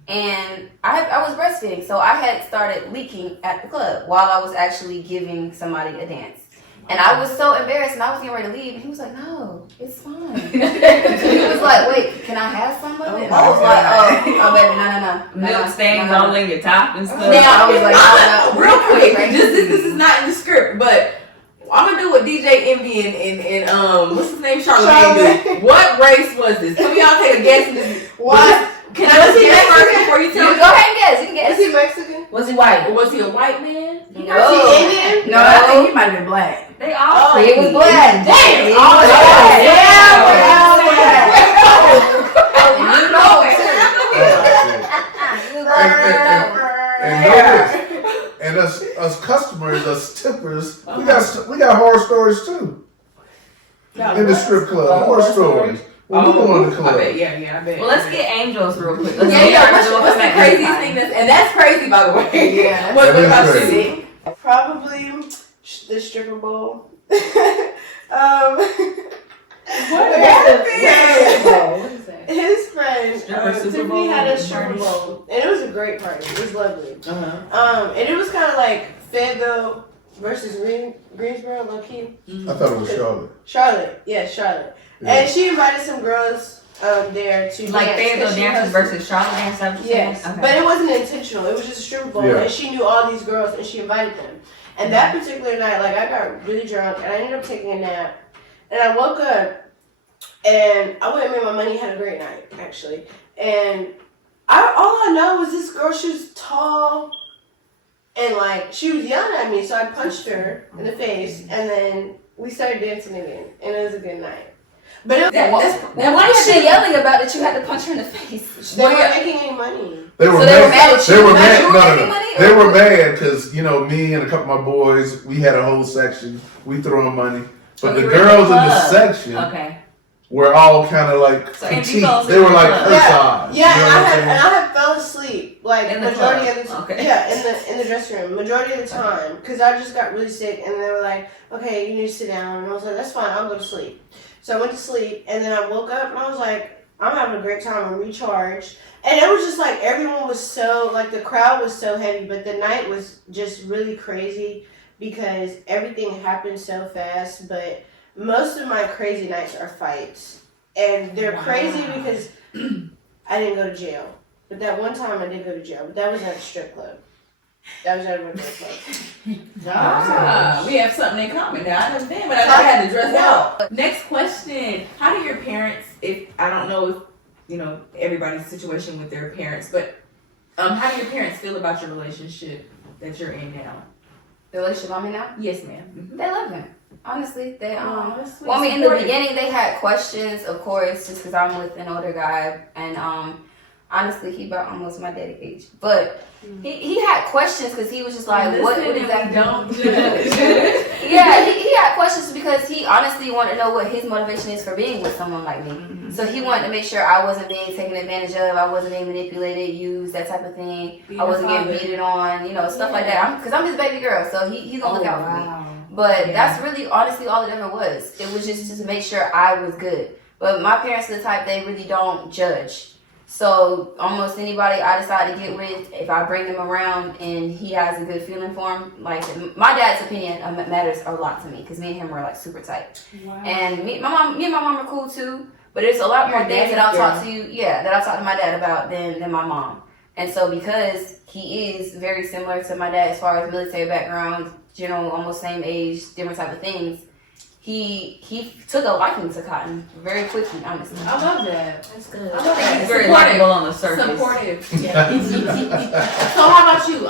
And I was breastfeeding, so I had started leaking at the club while I was actually giving somebody a dance. And I was so embarrassed, and I was getting ready to leave, and he was like, "No, it's fine." He was like, "Wait, can I have some of it?" I was like, "Oh, baby, no. Milk stains all in your top and stuff. Now, I was like, I'm real quick, this is not in the script, but I'm gonna do what DJ Envy and what's his name, Charlamagne did. What race was this? Can we all take a guess? What? Can I just guess first before you tell You me? go ahead and guess. You can guess. Is he Mexican? Was he white? Was he a white man? Is he Indian? No, I think he might have been black. They all He was black. Damn! He Oh, was yeah. And know this. And us customers, us tippers, we got horror stories too. In the strip club, horror stories. When we go in the club. I bet, yeah, I bet. Well, let's get Angels real quick. What's the craziest thing and that's crazy, by the way. Yeah. What That is about crazy. you? Probably the stripper bowl. What happened? His friend Stripper Super Tiffany Bowl had a party. stripper bowl, and it was a great party. It was lovely. Uh-huh. And it was kind of like Fayetteville versus Greensboro, low key. I thought it was Charlotte. Charlotte, yeah, Charlotte. Yeah. And she invited some girls there to Like dance, Fayetteville 'cause she dancers has- versus Charlotte dancers. Yes, Okay. but it wasn't intentional. It was just a stripper bowl, Yeah. and she knew all these girls, and she invited them. And that particular night, like I got really drunk, and I ended up taking a nap, and I woke up, and I went and made my money. Had a great night actually, and all I know was this girl. She was tall, and like she was yelling at me, so I punched her in the face, and then we started dancing again, and it was a good night. But it was, Now, what was she yelling about that you had to punch her in the face? they weren't making any money. They were So they were mad. mad at you They were because mad. you were No, making money, They or- were mad because me and a couple of my boys, we had a whole section. We threw in money, but Oh, the you were in the girls in the club. section Okay. were all kind of like So Angie petite. goes They in were the like club. her size. Yeah, you know and what I I'm had saying? fell asleep like In the majority club. of the time. Okay. Yeah, in the dressing room, majority of the time, because I just got really sick, and they were like, "Okay, you need to sit down," and I was like, "That's fine, I'll go to sleep." So I went to sleep, and then I woke up, and I was like, "I'm having a great time. I'm recharged." And it was just like everyone was so like the crowd was so heavy, but the night was just really crazy because everything happened so fast. But most of my crazy nights are fights, and they're crazy because I didn't go to jail. But that one time I did go to jail, but that was at a strip club. That was at a regular club. We have something in common now. I never been, but I know I had to dress out. Next question: how do your parents? If I don't know if everybody's situation with their parents, but how do your parents feel about your relationship that you're in now? The relationship I'm in now? Yes, ma'am. They love him. Honestly, they That's sweet. Well, I mean, in the Supportive. beginning, they had questions, of course, just because I'm with an older guy, and honestly, he about almost my daddy age. But he had questions because he was just like, what exactly? Don't judge. Yeah, he had questions because he honestly wanted to know what his motivation is for being with someone like me. So he wanted to make sure I wasn't being taken advantage of, I wasn't being manipulated, used, that type of thing. I wasn't getting beaten on, stuff like that. Because I'm his baby girl, so he's gonna look out for me. But that's really, honestly, all it ever was. It was just to make sure I was good. But my parents are the type, they really don't judge. So almost anybody I decide to get with, if I bring them around and he has a good feeling for him, like my dad's opinion matters a lot to me because me and him are like super tight. And me and my mom are cool too. But there's a lot more Your things that daddy's I'll talk to you, that I'll talk to my dad about than my mom. And so because he is very similar to my dad as far as military background, general, almost same age, different type of things. He took a liking to Cotton very quickly, honestly. I love that. That's good. I love that. He's very Supportive. likable on the surface. Supportive. Yeah. So how about you,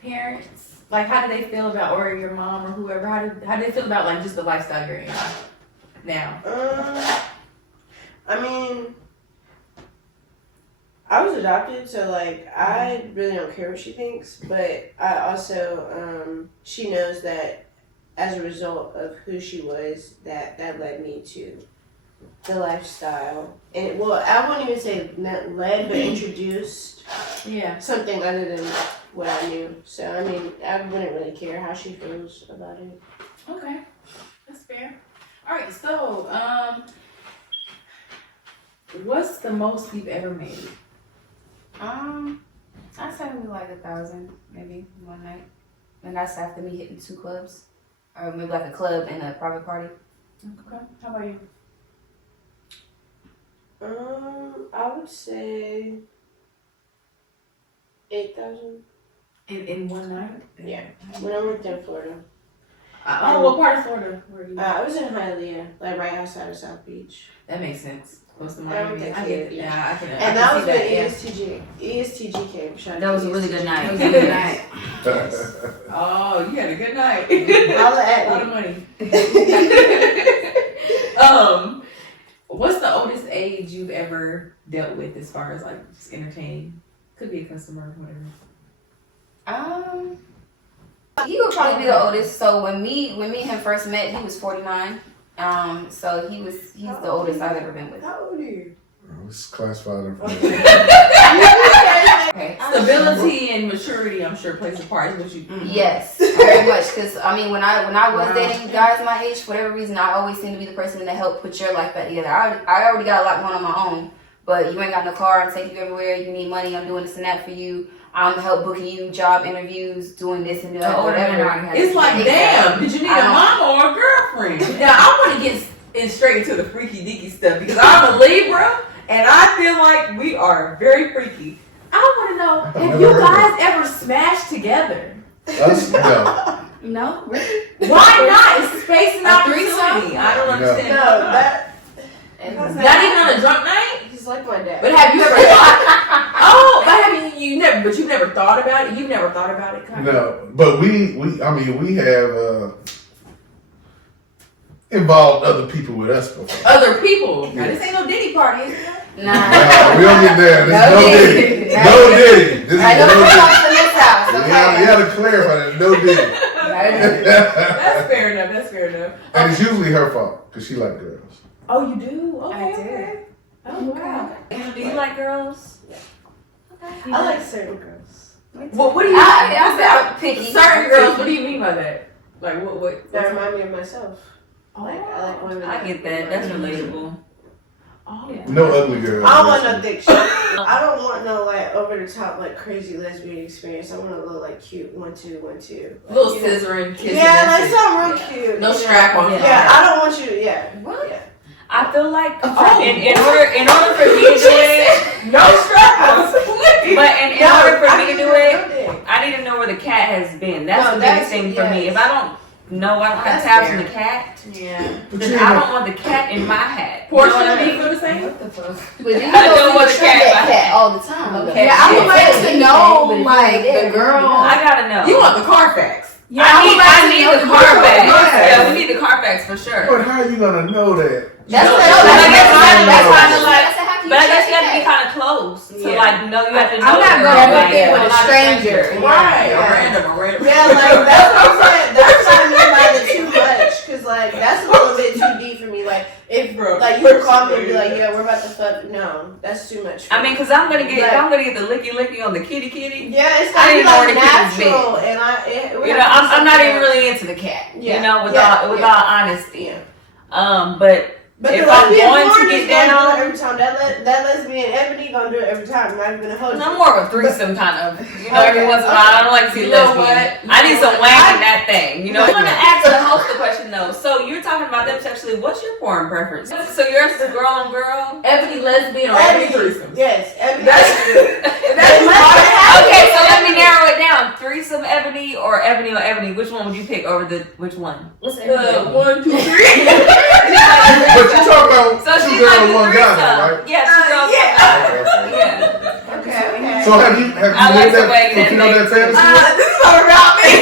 parents? Like, how do they feel about, or your mom or whoever? How do they feel about like just the lifestyle you're in now? I mean, I was adopted, so like I really don't care what she thinks, but I also she knows that as a result of who she was, that led me to the lifestyle. And well, I won't even say not led, but introduced Yeah. something other than what I knew. So I mean, I wouldn't really care how she feels about it. Okay, that's fair. All right, so what's the most you've ever made? I'd say maybe like 1,000, maybe one night. And that's after me hitting 2 clubs. Or maybe like a club and a private party. Okay, how about you? I would say 8,000. In one night? Yeah. When I lived in Florida. What part of Florida were you? I was in Hialeah, like right outside of South Beach. That makes sense. Close to I don't Miami. think I so. get it. Yeah, I can. And I that can was see when that, yeah. ESTG came. Shout out That to was a really ESTG. good night. That was a good night. Oh, you had a good night. Holla A lot at of me. money. What's the oldest age you've ever dealt with as far as like just entertaining? Could be a customer, whatever. He would probably be the oldest. So when me and him first met, he was 49. So he's the oldest I've ever been with. How old are you? It's classified information. Okay. Stability and maturity, I'm sure, plays a part. Is what you. Yes, very much. Because I mean, when I was dating guys my age, for whatever reason, I always seem to be the person that helped put your life back together. I already got a lot going on my own, but you ain't got no car. I'm taking you everywhere. You need money. I'm doing this and that for you. I'm help booking you job interviews, doing this and that, whatever. It's like, damn, did you need a mama or a girlfriend? Now I want to get straight into the freaky deaky stuff because I'm a Libra and I feel like we are very freaky. I want to know, have you guys ever smashed together? Us? No. No, really? Why not? It's space and A threesome? opportunity. I don't understand. No, Not even on a drunk night. he's like my dad. But have you ever thought? Oh, but have you never? But you've never thought about it. You've never thought about it. Kind of? No. But we have involved other people with us before. Other people. Now, Yeah. this ain't no Diddy party, is it? Nah. Nah, we don't get there. This No is no Diddy. Diddy. No Diddy. This is I know no who Diddy. comes in this house. You Okay. gotta clarify that. No Diddy. That's fair enough. That's fair enough. And it's usually her fault because she like girls. Oh, you do? Okay. I do. Okay. Oh, wow. Do you like girls? I like certain girls. Well, what do you? I said I'm picky. Certain girls. What do you mean by that? Like what? That remind me of myself. Oh, Like I like women. I get that. That's relatable. Oh, Yeah. No ugly girls. I don't want no thick shit. I don't want no like over the top like crazy lesbian experience. I want a little like cute 1 2 1 2. Like, little you know. scissoring kiss. Yeah, like something real cute. No you know? strap on. Yeah, I don't want you. Yeah. What? Yeah. I feel like Oh. in order for me to do it, No strap on. but in No, order for I me to need do know it, your dick. I need to know where the cat has been. That's No, the that's- biggest thing for me. yes. If I don't know, I don't have That's tabs fair. on the cat, Yeah. But then you I know, don't want the cat in my hat. Portia, You know what I do you mean? feel the same? What the fuck? But you I know know what what a cat that is. cat all the time. Okay. Yeah, I would like to know, like, the girl. I gotta know. You want the Carfax? Yeah, I need would the like to know Carfax. girl. Yeah, we need the Carfax for sure. but how are you gonna know that? That's No, what no, that's that's kind kinda like- I said, how can But I you guess check you have to be that? kind of close to Yeah. like know. You have to know. I'm not the going girl, with like, it with I'm a not stranger. Right. Yeah. A random. Yeah, like that's what I'm saying. That's what I mean by the too much, cause like that's a little bit too deep for me. Like if Bro, like you would call me and be like, yeah, we're about to fuck. No, that's too much. For I mean, cause I'm gonna get Like- if I'm gonna get the licky on the kitty. yeah, it's I gotta be didn't know where like the kid was natural, and we You have know, to I'm do not something even else. really into the cat. Yeah. You know, with Yeah. all honesty. Yeah. But But if the I'm lesbian going to porn get is gonna down- do it every time. That lesbian Ebony gonna do it every time. Not even a host. I'm more of a threesome kind of. You know, every Okay. once in a while, I don't like to see You know lesbian. what? I need some You know wank what? in that thing. You know, I want to ask the host the question though. So you're talking about them sexually. What's your porn preference? So yours is girl on girl. Ebony lesbian or ebony Ebony. threesome? Yes, Ebony. That's It that's must hard. have Okay, so let me narrow it down. Threesome Ebony or Ebony on Ebony? Which one would you pick over which one? What's that? 1, 2, 3. But you talk about So two she's girls like and the one guy, threesome. though, right? Yeah, two girls. Okay. Yeah. Okay. So have you I like lived the way that, fulfilled that fantasy? This is all about me.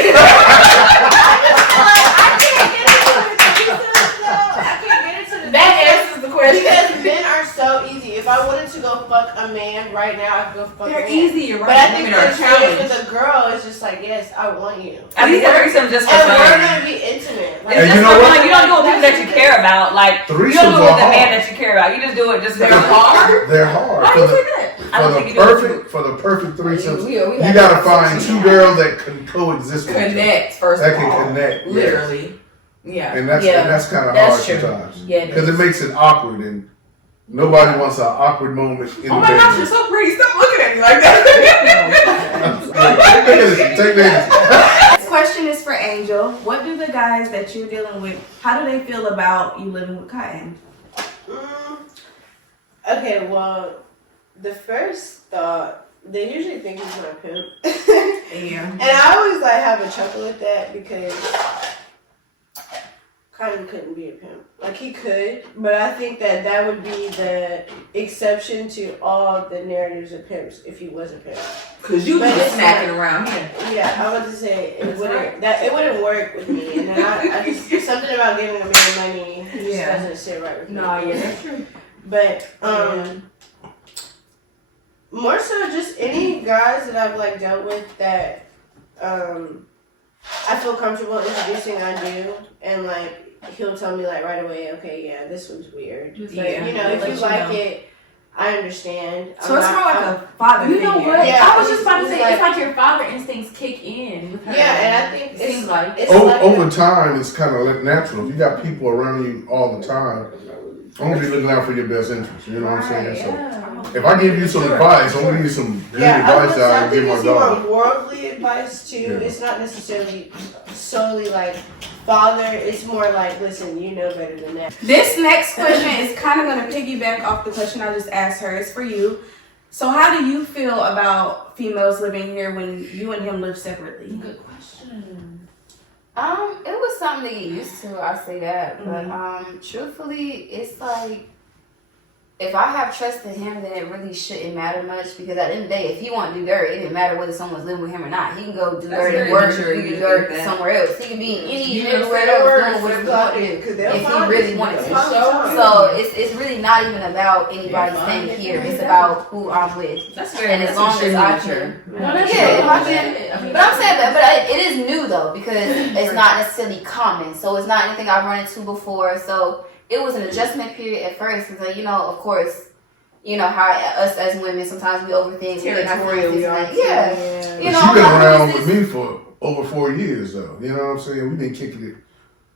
That answers the question. Because men are so easy. If I wanted to go fuck a man right now, I could go fuck They're a man. easy, you're But I right. think Women are the challenged. experience with a girl is just like, yes, I want you. I think the threesome just for And we're fun. gonna be intimate. Like, It's And just you know for what? fun. You don't do it with people that you care about. Like you don't Threesomes do it with the are man hard. that you care about. You just do it just They're for hard. They're hard. Why do you say that? I don't think you do it. For the perfect threesomes, we you had gotta that find conversation. two girls that can coexist with each other. Connect first That of can all. connect, yes. Literally. Yeah. And that's Yeah, kind of that's hard true. sometimes. Yeah, it Because is. it makes it awkward, and nobody wants an awkward moment in Oh the my gosh, you're bedroom. so pretty. Stop looking at me like that. Take that. This question is for Angel. What do the guys that you're dealing with, how do they feel about you living with Cotton? Okay, well, the first thought, they usually think he's my pimp. Yeah. And I always like have a chuckle at that because Cotton couldn't be a pimp. Like he could, but I think that would be the exception to all the narratives of pimps if he was a pimp. Because you But be it's smacking around here. Yeah, I was to say it That's wouldn't right. it wouldn't work with me, and then I just something about giving a man money just Yeah. doesn't sit right with me. No, yeah, that's true. But more so just any guys that I've like dealt with that I feel comfortable introducing, I do, and like he'll tell me like right away, okay, yeah, this one's weird. But Yeah. you know, if you like it, I understand. So it's more like a father You know figure. what? Yeah, I was just about to it's say, like- it's like your father instincts kick in with her. Yeah, and I think it seems like. it's like Over time, it's kind of natural. If you got people around you all the time, I'm gonna be looking out for your best interest. You know what I'm saying? So if I give you some advice, I'm gonna give you some good advice that I give my it's more daughter. worldly advice too. Yeah. It's not necessarily solely like father. It's more like, listen, you know better than that. This next question is kind of going to piggyback off the question I just asked her. It's for you. So how do you feel about females living here when you and him live separately? Good question. It was something to get used to, I say that. But truthfully, it's like if I have trust in him, then it really shouldn't matter much because at the end of the day, if he want to do dirt, it didn't matter whether someone's living with him or not. He can go do That's dirt very and work, mature, do you dirt think that. somewhere else. He can be You anywhere else doing whatever he want to do. If he really wanted to. So it's really not even about anybody staying here. It's about who I'm with. That's very And as long as I can. No, that's Yeah, true. if I can. But I'm saying that, but it is new though because it's not necessarily common. So it's not anything I've run into before. So it was an adjustment period at first because, like, you know, of course, you know how us as women sometimes we overthink. Territorial we are. Yeah. But You know, you've been I'm around like, with me for over 4 years, though. You know what I'm saying? We've been kicking it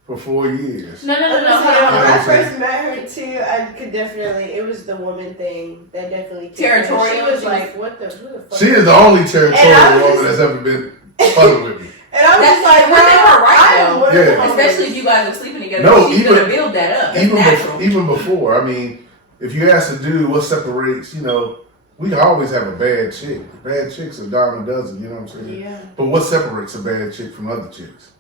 for 4 years. No. When Yeah, I I'm saying. first met her too, I could definitely. It was the woman thing that definitely. kicked in. Territorial, She was she like, "What the? Who the fuck?" She is the only And I territorial was woman just- that's ever been fucking with me. And I was That's just like, one thing "Girl, her right, I am though. one of Yeah. the homies." Especially if you guys are sleeping together. No, she's even- gonna build that up. That's natural. Even before, I mean, if you ask a dude what separates, you know, we can always have a bad chick. Bad chicks are a dime a dozen, you know what I'm saying? Yeah. But what separates a bad chick from other chicks?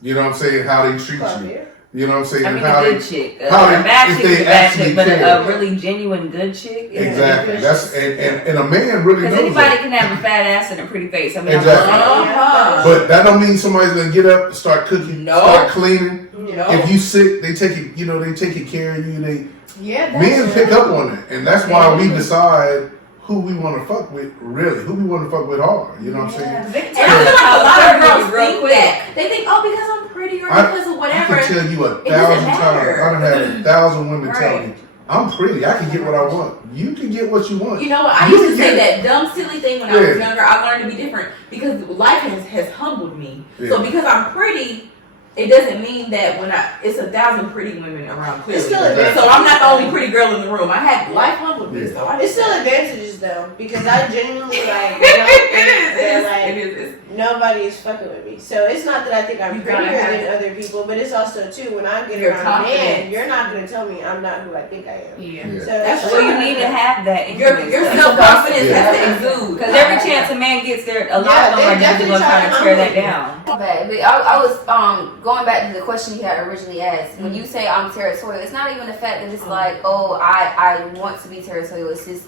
You know what I'm saying? How they treat you. You know what I'm saying? I mean, How a they good chick. how A they- bad if chick is they a bad actually chick, but care. a really genuine good chick. is- Exactly. That's and a man really Because knows anybody that. can have a fat ass and a pretty face. I mean, Exactly. Uh-huh. But that don't mean somebody's gonna get up, start cooking, No. start cleaning. No. If you sick, they take it. You know, they taking care of you. They Yeah. men pick up on it, and that's why we decide who we want to fuck with. Really, who we want to fuck with hard. You know what I'm saying? And I feel like a lot of girls think that. They think, oh, because I'm pretty or I- because of I whatever. can tell you doesn't 1,000 times. matter. I done had 1,000 women tell Right. me, "I'm pretty. I can get what I want. You can get what you want." You know what? I You used to say get- that dumb, silly thing when I was Yeah. younger. I learned to be different because life has humbled me. Yeah. So because I'm pretty, it doesn't mean that when it's 1,000 pretty women around. Clearly, It's still Exactly. so I'm not the only pretty girl in the room. I had life humbled me. Yeah. So I It's just still advantages is though, because I genuinely like don't think that like It is. nobody is fucking with me. So it's not that I think I'm You gotta prettier have than that. other people, but it's also too when I get Your around a man, confidence. you're not gonna tell me I'm not who I think I am. Yeah. Yeah. So that's Well, you need to have that. Your self confidence Yeah. has to exude. Because every chance a man gets there, a lot Yeah, of them they are usually definitely going to try try to to tear that humble you. down. Bad. But I was going back to the question you had originally asked. When you say I'm territorial, it's not even the fact that it's like, oh, I want to be territorial. It's just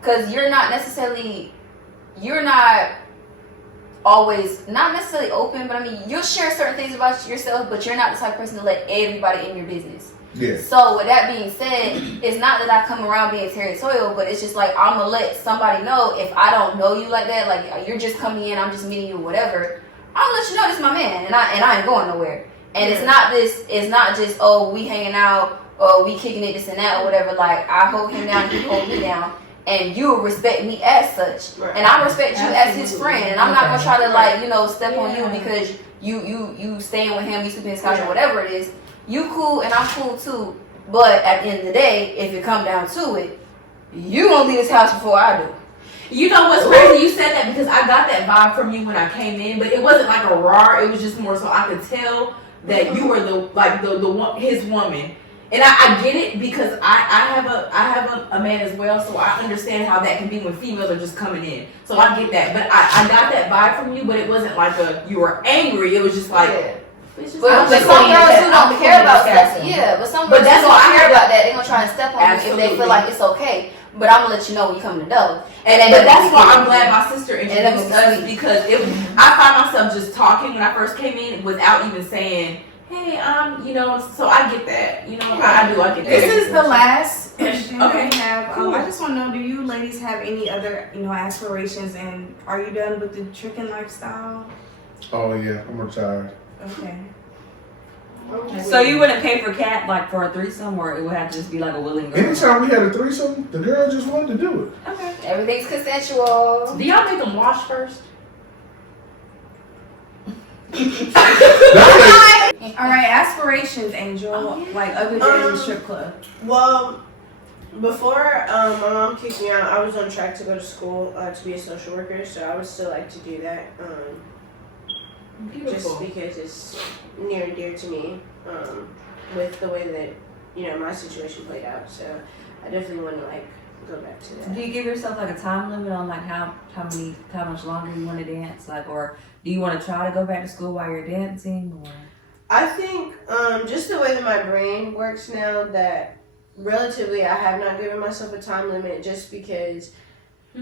because you're not always, not necessarily open, but I mean, you'll share certain things about yourself, but you're not the type of person to let everybody in your business. Yeah. So with that being said, it's not that I come around being territorial, but it's just like I'm gonna let somebody know if I don't know you like that, like you're just coming in, I'm just meeting you, whatever. I'll let you know this is my man, and I ain't going nowhere. And it's not just oh we hanging out, or we kicking it this and that or whatever. Like I hold him down, he hold me down, and you will respect me as such, Right. and I respect you as his friend, and I'm not gonna try to like step on you Yeah. because you staying with him, you sleeping in his couch or whatever it is. You cool and I'm cool too, but at the end of the day, if it come down to it, you gonna leave this house before I do. You know what's crazy? You said that because I got that vibe from you when I came in, but it wasn't like a raw. It was just more so I could tell that you were the one, his woman, and I get it because I have a man as well, so I understand how that can be when females are just coming in. So I get that, but I got that vibe from you, but it wasn't like you were angry. It was just like. It's just But like- some girls who don't care about that. stuff, yeah. But some But girls that's who why don't I care have- about that, they gonna try and step on you if they Absolutely. feel like it's okay. But I'm gonna let you know when you come to the door. But that's why I'm glad my sister And introduced that was us because I find myself just talking when I first came in without even saying, hey, so I get that. I get that. This is the last question Okay. that we have. Cool. I just want to know, do you ladies have any other, aspirations, and are you done with the tricking lifestyle? Oh yeah, I'm retired. Okay. So you wouldn't pay for cat like for a threesome, or it would have to just be like a willing girl? Anytime we had a threesome, the girl just wanted to do it. Okay. Everything's consensual. Do y'all make them wash first? All right, aspirations, Angel, like other than the strip club. Well, before my mom kicked me out, I was on track to go to school to be a social worker, so I would still like to do that. Just because it's near and dear to me, with the way that my situation played out. So I definitely want to like go back to that. Do you give yourself like a time limit on like how much longer you want to dance, like, or do you want to try to go back to school while you're dancing, or? I think just the way that my brain works now, that relatively I have not given myself a time limit, just because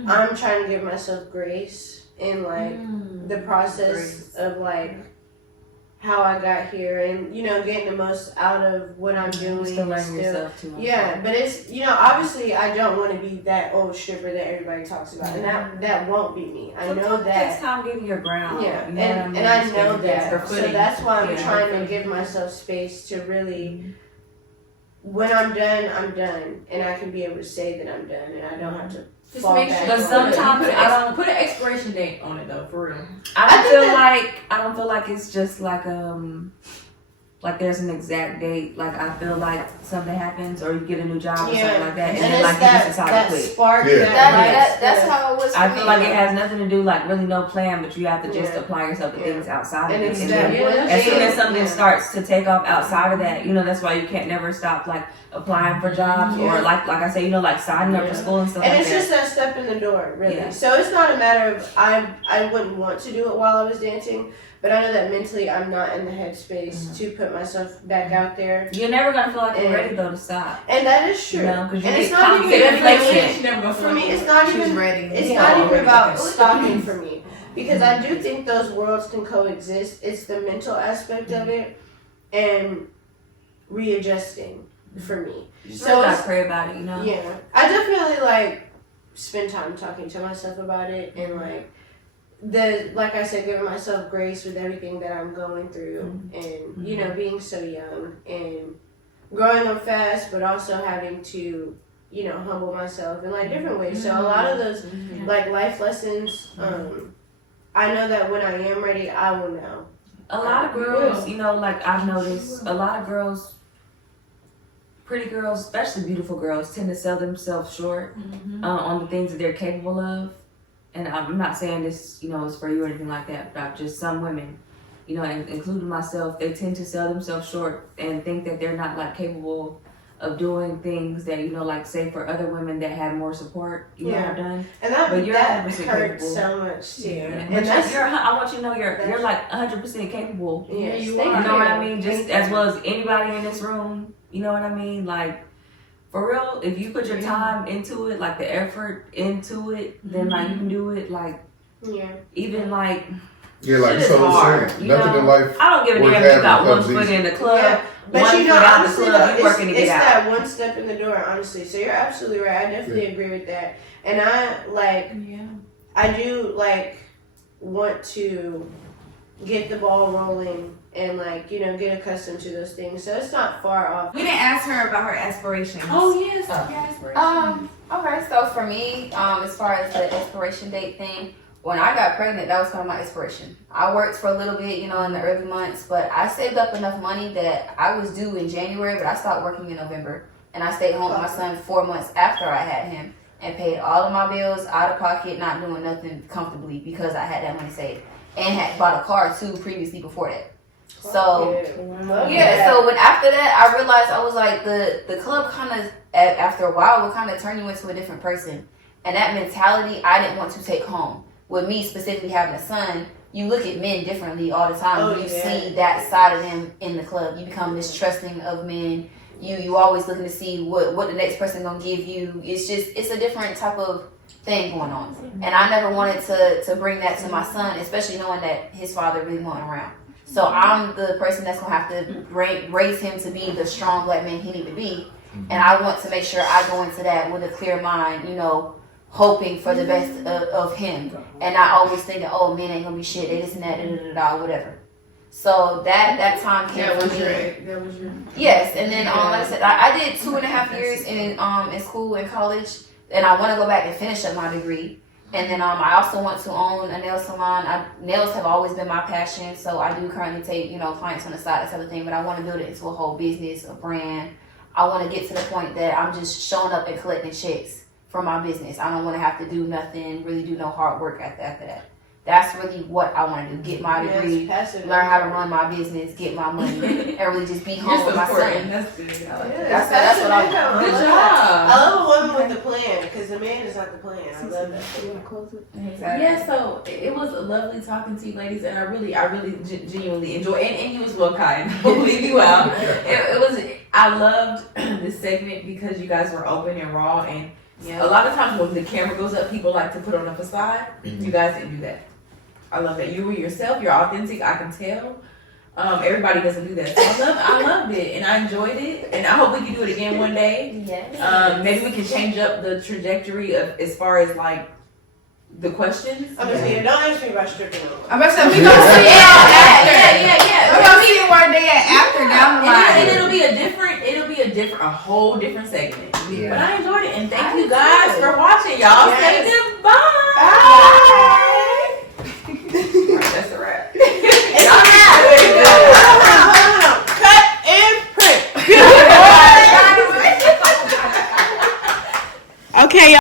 I'm trying to give myself grace in like the process of like how I got here, and getting the most out of what I'm doing. Still learning still- yourself too much. Yeah, but it's obviously I don't want to be that old stripper that everybody talks about, and that won't be me. I know Sometimes it that. takes time getting your ground. Yeah, you know what I and mean? I Just know getting your that. footing. So that's why I'm Yeah. trying to give myself space to really, when I'm done, and I can be able to say that I'm done, and I don't have to Just fall make back. sure. But on it. sometimes I don't- put an expiration date on it though, for real. I I don't think feel like it's just like there's an exact date. Like I feel like something happens or you get a new job or something like that, and then it's like you that, just decide to that quit. spark. Yeah. That's how it was for I me. feel like it has nothing to do like really no plan, but you have to just Yeah. apply yourself to Yeah. things outside And of it. it's And that then one as soon thing- as something yeah. starts to take off outside of that, that's why you can't never stop like applying for jobs or Yeah. like I say, like signing up for Yeah. school and stuff And like it's that. just that step in the door, really. Yeah. So it's not a matter of I wouldn't want to do it while I was dancing, but I know that mentally I'm not in the headspace to put myself back out there. You're never gonna feel like you're And- ready though to stop. And that is true. Because And you it's get not confident even in for placement. me. For me, it's not She's even. ready. It's Yeah, not even already. about stopping for me, because I do think those worlds can coexist. It's the mental aspect of it and readjusting for me. You just So gotta it's- pray about it, Yeah, I definitely like spend time talking to myself about it, and like I said, giving myself grace with everything that I'm going through, and being so young and growing up fast, but also having to humble myself in like different ways. So a lot of those like life lessons, I know that when I am ready, I will know. A lot of girls, like I've noticed, a lot of girls pretty girls, especially beautiful girls, tend to sell themselves short on the things that they're capable of. And I'm not saying this, you know, is for you or anything like that, but just some women, you know, including myself, they tend to sell themselves short and think that they're not like capable of doing things that, you know, like say for other women that had more support, you know, have done. And that But you're that 100% hurts capable. so much too. Yeah. And But that's I want you to know you're like 100% capable. yes, you thank are. You know what I you. mean? Just Thank as you. well as anybody in this room. You know what I mean? Like, for real, if you put your time into it, like the effort into it, then like you can do it. Like, Yeah. even like, Yeah, like shit is so hard, saying, you nothing know? in life. I don't give a Work damn if you hard got one becomes foot easy. in the club, Yeah. But one you know, foot out the honestly, club, though, you working to it's get out. that one step in the door, honestly. So you're absolutely right. I definitely agree with that. And I do like want to get the ball rolling and like, you know, get accustomed to those things. So it's not far off. We didn't ask her about her aspirations. Oh yes, yes. Okay, so for me, as far as the expiration date thing, when I got pregnant, that was kind of my inspiration. I worked for a little bit, you know, in the early months, but I saved up enough money that I was due in January, but I stopped working in November. And I stayed home with my son 4 months after I had him and paid all of my bills out of pocket, not doing nothing comfortably because I had that money saved. And had bought a car too previously before that. So yeah, so when after that I realized I was like the club kind of after a while would kind of turn you into a different person, and that mentality I didn't want to take home. With me specifically having a son, you look at men differently all the time. Oh, you yeah. see that side of them in the club. You become mistrusting of men. You always looking to see what the next person gonna give you. It's a different type of thing going on, and I never wanted to bring that to my son, especially knowing that his father really wasn't around. So I'm the person that's gonna have to raise him to be the strong black man he need to be, and I want to make sure I go into that with a clear mind, you know, hoping for the best of him, and not always thinking, oh, men ain't gonna be shit, they this and that, whatever. So that time came for me. That was your. Yes, and then like I said, I did 2.5 years in school in college, and I want to go back and finish up my degree. And then I also want to own a nail salon. Nails have always been my passion, so I do currently take, you know, clients on the side, that type of thing. But I want to build it into a whole business, a brand. I want to get to the point that I'm just showing up and collecting checks for my business. I don't want to have to do nothing, really do no hard work after that. That's really what I want to do. Get my degree, learn how to run my business, get my money, and really just be home with my son. That's good. I like that. That's what I want. Good I job. love a woman with a plan because the man is not the plan. I love that. You want to close it? Exactly. Yeah, so it was lovely talking to you ladies, and I really genuinely enjoyed, and you as well, Kai. Don't leave you out. It was, I loved this segment because you guys were open and raw, and a lot of times when the camera goes up, people like to put on a facade. You guys didn't do that. I love that you were yourself. You're authentic. I can tell. Everybody doesn't do that. So I loved it, and I enjoyed it, and I hope we can do it again one day. Yes. Maybe we can change up the trajectory of as far as like the questions. I'm just saying, don't ask me about stripping. I'm about to say, we gonna see you Yeah. We're gonna see you one day after down the line. And it'll be a whole different segment. Yeah. But I enjoyed it, and thank you guys for watching. Y'all say Yes. goodbye. Bye.